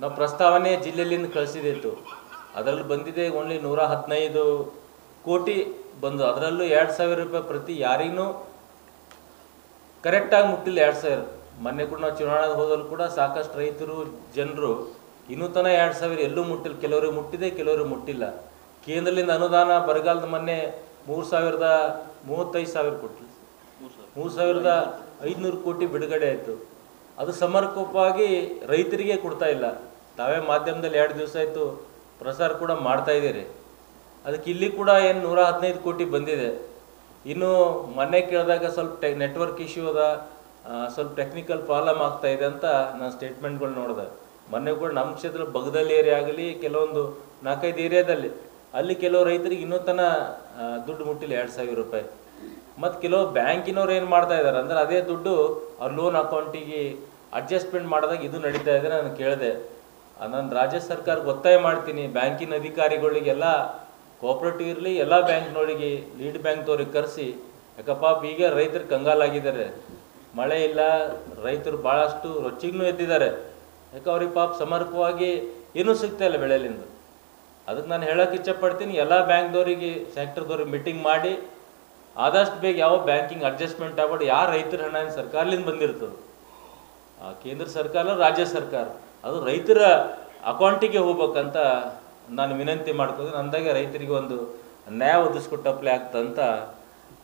ನಾವು ಪ್ರಸ್ತಾವನೆ ಜಿಲ್ಲೆಯಲ್ಲಿಂದ ಕಳಿಸಿದಿತ್ತು. ಅದರಲ್ಲಿ ಬಂದಿದೆ ಓನ್ಲಿ 115 ಕೋಟಿ ಬಂದು, ಅದರಲ್ಲೂ 2,000 ರೂಪಾಯಿ ಪ್ರತಿ ಯಾರಿಗೂ ಕರೆಕ್ಟಾಗಿ ಮುಟ್ಟಿಲ್ಲ. 2,000 ಮೊನ್ನೆ ಕೂಡ ನಾವು ಚುನಾವಣೆಗೆ ಹೋದಲ್ಲಿ ಕೂಡ ಸಾಕಷ್ಟು ರೈತರು ಜನರು ಇನ್ನೂ ತನಕ 2,000 ಎಲ್ಲೂ ಮುಟ್ಟಿಲ್ಲ. ಕೆಲವರಿಗೆ ಮುಟ್ಟಿದೆ, ಕೆಲವರು ಮುಟ್ಟಿಲ್ಲ. ಕೇಂದ್ರದಿಂದ ಅನುದಾನ ಬರಗಾಲದ ಮೊನ್ನೆ 3,35,000 ಕೋಟಿ 3,500 ಕೋಟಿ ಬಿಡುಗಡೆ ಆಯಿತು. ಅದು ಸಮರ್ಪಕವಾಗಿ ರೈತರಿಗೆ ಕೊಡ್ತಾ ಇಲ್ಲ. ತಾವೇ ಮಾಧ್ಯಮದಲ್ಲಿ 2 ದಿವಸ ಆಯಿತು ಪ್ರಸಾರ ಕೂಡ ಮಾಡ್ತಾ ಇದ್ದೀರಿ. ಅದಕ್ಕೆ ಇಲ್ಲಿ ಕೂಡ ಏನು 115 ಕೋಟಿ ಬಂದಿದೆ. ಇನ್ನು ಮೊನ್ನೆ ಕೇಳಿದಾಗ ಸ್ವಲ್ಪ ನೆಟ್ವರ್ಕ್ ಇಶ್ಯೂ ಅದ, ಸ್ವಲ್ಪ ಟೆಕ್ನಿಕಲ್ ಪ್ರಾಬ್ಲಮ್ ಆಗ್ತಾ ಇದೆ ಅಂತ ನಾನು ಸ್ಟೇಟ್ಮೆಂಟ್ಗಳು ನೋಡಿದೆ. ಮೊನ್ನೆ ಕೂಡ ನಮ್ಮ ಕ್ಷೇತ್ರ ಬಗದಲ್ಲಿ ಏರಿಯಾ ಆಗಲಿ, ಕೆಲವೊಂದು 4-5 ಏರಿಯಾದಲ್ಲಿ ಅಲ್ಲಿ ಕೆಲವು ರೈತರಿಗೆ ಇನ್ನೂ ತನ ದುಡ್ಡು ಮುಟ್ಟಿಲ್ಲ 2,000 ರೂಪಾಯಿ. ಮತ್ತು ಕೆಲವು ಬ್ಯಾಂಕಿನವ್ರು ಏನು ಮಾಡ್ತಾ ಇದ್ದಾರೆ ಅಂದರೆ ಅದೇ ದುಡ್ಡು ಅವ್ರ ಲೋನ್ ಅಕೌಂಟಿಗೆ ಅಡ್ಜಸ್ಟ್ಮೆಂಟ್ ಮಾಡಿದಾಗ ಇದು ನಡೀತಾ ಇದೆ. ನಾನು ಕೇಳಿದೆ, ನಾನು ರಾಜ್ಯ ಸರ್ಕಾರಕ್ಕೆ ಒತ್ತಾಯ ಮಾಡ್ತೀನಿ, ಬ್ಯಾಂಕಿನ ಅಧಿಕಾರಿಗಳಿಗೆಲ್ಲ ಕೋಆಪ್ರೇಟಿವ್ ಇರಲಿ, ಎಲ್ಲ ಬ್ಯಾಂಕ್ನವರಿಗೆ ಲೀಡ್ ಬ್ಯಾಂಕ್ದವ್ರಿಗೆ ಕರೆಸಿ. ಯಾಕಪ್ಪ ಈಗ ರೈತರು ಕಂಗಾಲಾಗಿದ್ದಾರೆ, ಮಳೆ ಇಲ್ಲ, ರೈತರು ಭಾಳಷ್ಟು ರೊಚ್ಚಿಗೂ ಎದ್ದಿದ್ದಾರೆ. ಯಾಕೆ ಅವ್ರಿಗೆ ಪಾಪ ಸಮರ್ಪಕವಾಗಿ ಏನೂ ಸಿಗ್ತಾ ಇಲ್ಲ ಬೆಳೆಯಲಿಂದ. ಅದಕ್ಕೆ ನಾನು ಹೇಳೋಕೆ ಇಷ್ಟಪಡ್ತೀನಿ, ಎಲ್ಲ ಬ್ಯಾಂಕ್ದವ್ರಿಗೆ ಸೆಕ್ಟರ್ದವ್ರಿಗೆ ಮೀಟಿಂಗ್ ಮಾಡಿ ಆದಷ್ಟು ಬೇಗ ಯಾವ ಬ್ಯಾಂಕಿಂಗ್ ಅಡ್ಜಸ್ಟ್ಮೆಂಟ್ ಆಗ್ಬಿಟ್ಟು ಯಾರು ರೈತರ ಹಣ ಸರ್ಕಾರದಿಂದ ಬಂದಿರ್ತದೆ, ಕೇಂದ್ರ ಸರ್ಕಾರ ರಾಜ್ಯ ಸರ್ಕಾರ, ಅದು ರೈತರ ಅಕೌಂಟಿಗೆ ಹೋಗ್ಬೇಕಂತ ನಾನು ವಿನಂತಿ ಮಾಡ್ಕೋತೀನಿ. ಅಂದಾಗೆ ರೈತರಿಗೆ ಒಂದು ನ್ಯಾಯ ಒದಗಿಸ್ಕೊಟ್ಟಪ್ಲೆ ಆಗ್ತಂತ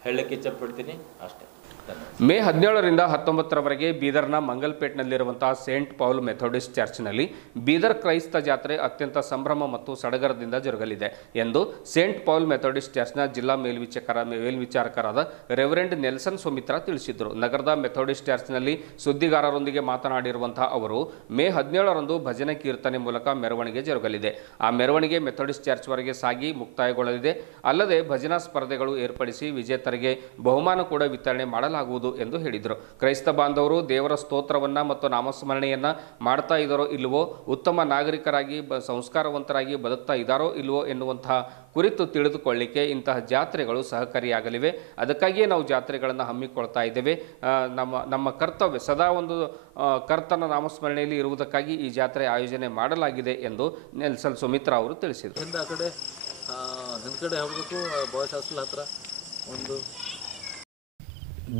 ಹೇಳಕ್ಕೆ ಇಷ್ಟಪಡ್ತೀನಿ. ಅಷ್ಟೇ. ಮೇ 17ರಿಂದ 19ರವರೆಗೆ ಬೀದರ್ನ ಮಂಗಲ್ಪೇಟ್ನಲ್ಲಿರುವಂತಹ ಸೇಂಟ್ ಪೌಲ್ ಮೆಥೋಡಿಸ್ಟ್ ಚರ್ಚ್ನಲ್ಲಿ ಬೀದರ್ ಕ್ರೈಸ್ತ ಜಾತ್ರೆ ಅತ್ಯಂತ ಸಂಭ್ರಮ ಮತ್ತು ಸಡಗರದಿಂದ ಜರುಗಲಿದೆ ಎಂದು ಸೇಂಟ್ ಪೌಲ್ ಮೆಥೋಡಿಸ್ಟ್ ಚರ್ಚ್ನ ಜಿಲ್ಲಾ ಮೇಲ್ವಿಚಾರಕರಾದ ರೆವರೆಂಡ್ ನೆಲ್ಸನ್ ಸುಮಿತ್ರಾ ತಿಳಿಸಿದರು. ನಗರದ ಮೆಥೋಡಿಸ್ಟ್ ಚರ್ಚ್ನಲ್ಲಿ ಸುದ್ದಿಗಾರರೊಂದಿಗೆ ಮಾತನಾಡಿರುವಂತಹ ಅವರು ಮೇ 17ರಂದು ಭಜನೆ ಕೀರ್ತನೆ ಮೂಲಕ ಮೆರವಣಿಗೆ ಜರುಗಲಿದೆ. ಆ ಮೆರವಣಿಗೆ ಮೆಥೋಡಿಸ್ಟ್ ಚರ್ಚ್ವರೆಗೆ ಸಾಗಿ ಮುಕ್ತಾಯಗೊಳ್ಳಲಿದೆ. ಅಲ್ಲದೆ ಭಜನಾ ಸ್ಪರ್ಧೆಗಳು ಏರ್ಪಡಿಸಿ ವಿಜೇತರಿಗೆ ಬಹುಮಾನ ಕೂಡ ವಿತರಣೆ ಮಾಡಲಾಗುವುದು ಎಂದು ಹೇಳಿದರು. ಕ್ರೈಸ್ತ ಬಾಂಧವರು ದೇವರ ಸ್ತೋತ್ರವನ್ನ ಮತ್ತು ನಾಮಸ್ಮರಣೆಯನ್ನ ಮಾಡ್ತಾ ಇದ್ದಾರೋ ಇಲ್ಲವೋ, ಉತ್ತಮ ನಾಗರಿಕರಾಗಿ ಸಂಸ್ಕಾರವಂತರಾಗಿ ಬದುಕ್ತಾ ಇದ್ದಾರೋ ಇಲ್ಲವೋ ಎನ್ನುವಂತಹ ಕುರಿತು ತಿಳಿದುಕೊಳ್ಳಿಕ್ಕೆ ಇಂತಹ ಜಾತ್ರೆಗಳು ಸಹಕಾರಿಯಾಗಲಿವೆ. ಅದಕ್ಕಾಗಿಯೇ ನಾವು ಜಾತ್ರೆಗಳನ್ನು ಹಮ್ಮಿಕೊಳ್ತಾ ಇದ್ದೇವೆ. ನಮ್ಮ ಕರ್ತವ್ಯ ಸದಾ ಒಂದು ಕರ್ತನ ನಾಮಸ್ಮರಣೆಯಲ್ಲಿ ಇರುವುದಕ್ಕಾಗಿ ಈ ಜಾತ್ರೆ ಆಯೋಜನೆ ಮಾಡಲಾಗಿದೆ ಎಂದು ನೆಲ್ಸನ್ ಸುಮಿತ್ರಾ ಅವರು ತಿಳಿಸಿದರು.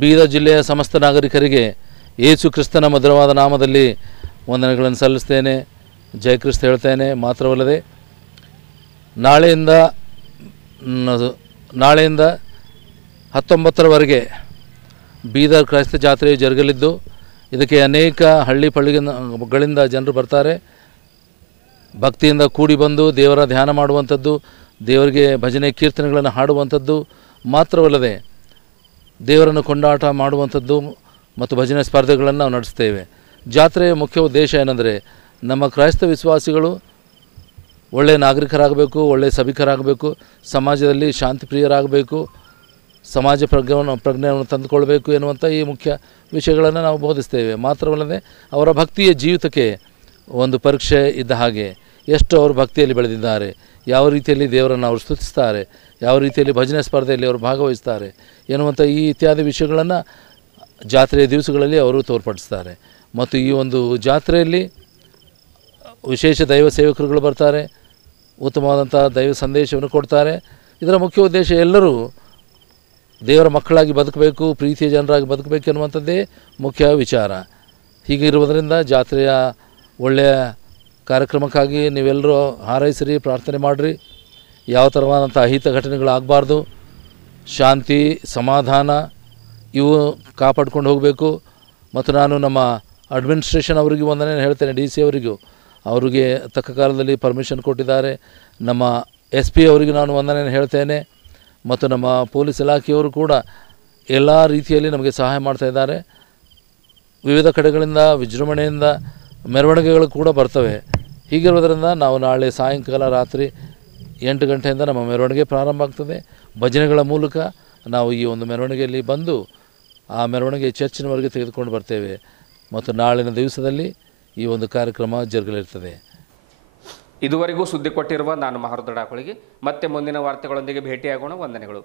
ಬೀದರ್ ಜಿಲ್ಲೆಯ ಸಮಸ್ತ ನಾಗರಿಕರಿಗೆ ಯೇಸು ಕ್ರಿಸ್ತನ ಮಧುರವಾದ ನಾಮದಲ್ಲಿ ವಂದನೆಗಳನ್ನು ಸಲ್ಲಿಸ್ತೇನೆ, ಜಯಕ್ರಿಸ್ತ ಹೇಳ್ತೇನೆ. ಮಾತ್ರವಲ್ಲದೆ ನಾಳೆಯಿಂದ 19ರವರೆಗೆ ಬೀದರ್ ಕ್ರೈಸ್ತ ಜಾತ್ರೆಯು ಜರುಗಲಿದ್ದು, ಇದಕ್ಕೆ ಅನೇಕ ಹಳ್ಳಿ ಪಳ್ಳಿಗಳಿಂದ ಜನರು ಬರ್ತಾರೆ. ಭಕ್ತಿಯಿಂದ ಕೂಡಿ ಬಂದು ದೇವರ ಧ್ಯಾನ ಮಾಡುವಂಥದ್ದು, ದೇವರಿಗೆ ಭಜನೆ ಕೀರ್ತನೆಗಳನ್ನು ಹಾಡುವಂಥದ್ದು ಮಾತ್ರವಲ್ಲದೆ ದೇವರನ್ನು ಕೊಂಡಾಟ ಮಾಡುವಂಥದ್ದು ಮತ್ತು ಭಜನೆ ಸ್ಪರ್ಧೆಗಳನ್ನು ನಾವು ನಡೆಸ್ತೇವೆ. ಜಾತ್ರೆಯ ಮುಖ್ಯ ಉದ್ದೇಶ ಏನೆಂದರೆ, ನಮ್ಮ ಕ್ರೈಸ್ತ ವಿಶ್ವಾಸಿಗಳು ಒಳ್ಳೆಯ ನಾಗರಿಕರಾಗಬೇಕು, ಒಳ್ಳೆಯ ಸಭಿಕರಾಗಬೇಕು, ಸಮಾಜದಲ್ಲಿ ಶಾಂತಿಪ್ರಿಯರಾಗಬೇಕು, ಸಮಾಜ ಪ್ರಜ್ಞೆಯನ್ನು ತಂದುಕೊಳ್ಬೇಕು ಎನ್ನುವಂಥ ಈ ಮುಖ್ಯ ವಿಷಯಗಳನ್ನು ನಾವು ಬೋಧಿಸ್ತೇವೆ. ಮಾತ್ರವಲ್ಲದೆ ಅವರ ಭಕ್ತಿಯ ಜೀವಿತಕ್ಕೆ ಒಂದು ಪರೀಕ್ಷೆ ಇದ್ದ ಹಾಗೆ, ಎಷ್ಟು ಅವರು ಭಕ್ತಿಯಲ್ಲಿ ಬೆಳೆದಿದ್ದಾರೆ, ಯಾವ ರೀತಿಯಲ್ಲಿ ದೇವರನ್ನು ಅವರು ಸ್ತುತಿಸ್ತಾರೆ, ಯಾವ ರೀತಿಯಲ್ಲಿ ಭಜನೆ ಸ್ಪರ್ಧೆಯಲ್ಲಿ ಅವರು ಭಾಗವಹಿಸ್ತಾರೆ ಎನ್ನುವಂಥ ಈ ಇತ್ಯಾದಿ ವಿಷಯಗಳನ್ನು ಜಾತ್ರೆಯ ದಿವಸಗಳಲ್ಲಿ ಅವರು ತೋರ್ಪಡಿಸ್ತಾರೆ. ಮತ್ತು ಈ ಒಂದು ಜಾತ್ರೆಯಲ್ಲಿ ವಿಶೇಷ ದೈವ ಸೇವಕರುಗಳು ಬರ್ತಾರೆ, ಉತ್ತಮವಾದಂಥ ದೈವ ಸಂದೇಶವನ್ನು ಕೊಡ್ತಾರೆ. ಇದರ ಮುಖ್ಯ ಉದ್ದೇಶ ಎಲ್ಲರೂ ದೇವರ ಮಕ್ಕಳಾಗಿ ಬದುಕಬೇಕು, ಪ್ರೀತಿಯ ಜನರಾಗಿ ಬದುಕಬೇಕು ಎನ್ನುವಂಥದ್ದೇ ಮುಖ್ಯ ವಿಚಾರ. ಹೀಗಿರುವುದರಿಂದ ಜಾತ್ರೆಯ ಒಳ್ಳೆಯ ಕಾರ್ಯಕ್ರಮಕ್ಕಾಗಿ ನೀವೆಲ್ಲರೂ ಹಾರೈಸಿರಿ, ಪ್ರಾರ್ಥನೆ ಮಾಡಿರಿ. ಯಾವ ಥರವಾದಂಥ ಅಹಿತ ಘಟನೆಗಳಾಗಬಾರ್ದು, ಶಾಂತಿ ಸಮಾಧಾನ ಇವು ಕಾಪಾಡ್ಕೊಂಡು ಹೋಗಬೇಕು. ಮತ್ತು ನಾನು ನಮ್ಮ ಅಡ್ಮಿನಿಸ್ಟ್ರೇಷನ್ ಅವರಿಗೂ ವಂದನೆ ಹೇಳ್ತೇನೆ, DC ಅವರಿಗೂ, ಅವರಿಗೆ ತಕ್ಕ ಕಾಲದಲ್ಲಿ ಪರ್ಮಿಷನ್ ಕೊಟ್ಟಿದ್ದಾರೆ. ನಮ್ಮ SP ಅವರಿಗೂ ನಾನು ವಂದನೆ ಹೇಳ್ತೇನೆ. ಮತ್ತು ನಮ್ಮ ಪೊಲೀಸ್ ಇಲಾಖೆಯವರು ಕೂಡ ಎಲ್ಲ ರೀತಿಯಲ್ಲಿ ನಮಗೆ ಸಹಾಯ ಮಾಡ್ತಾಯಿದ್ದಾರೆ. ವಿವಿಧ ಕಡೆಗಳಿಂದ ವಿಜೃಂಭಣೆಯಿಂದ ಮೆರವಣಿಗೆಗಳು ಕೂಡ ಬರ್ತವೆ. ಹೀಗಿರೋದರಿಂದ ನಾವು ನಾಳೆ ಸಾಯಂಕಾಲ ರಾತ್ರಿ 8 ಗಂಟೆಯಿಂದ ನಮ್ಮ ಮೆರವಣಿಗೆ ಪ್ರಾರಂಭ ಆಗ್ತದೆ. ಭಜನೆಗಳ ಮೂಲಕ ನಾವು ಈ ಒಂದು ಮೆರವಣಿಗೆಯಲ್ಲಿ ಬಂದು ಆ ಮೆರವಣಿಗೆ ಚರ್ಚಿನವರೆಗೆ ತೆಗೆದುಕೊಂಡು ಬರ್ತೇವೆ. ಮತ್ತು ನಾಳಿನ ದಿವಸದಲ್ಲಿ ಈ ಒಂದು ಕಾರ್ಯಕ್ರಮ ಜರುಗಲಿರ್ತದೆ. ಇದುವರೆಗೂ ಸುದ್ದಿ ಕೊಟ್ಟಿರುವ ನಾನು ಮಹರುದ್ರ ಡಾಕುಳಿಗೆ ಮತ್ತೆ ಮುಂದಿನ ವಾರ್ತೆಗಳೊಂದಿಗೆ ಭೇಟಿಯಾಗೋಣ. ವಂದನೆಗಳು.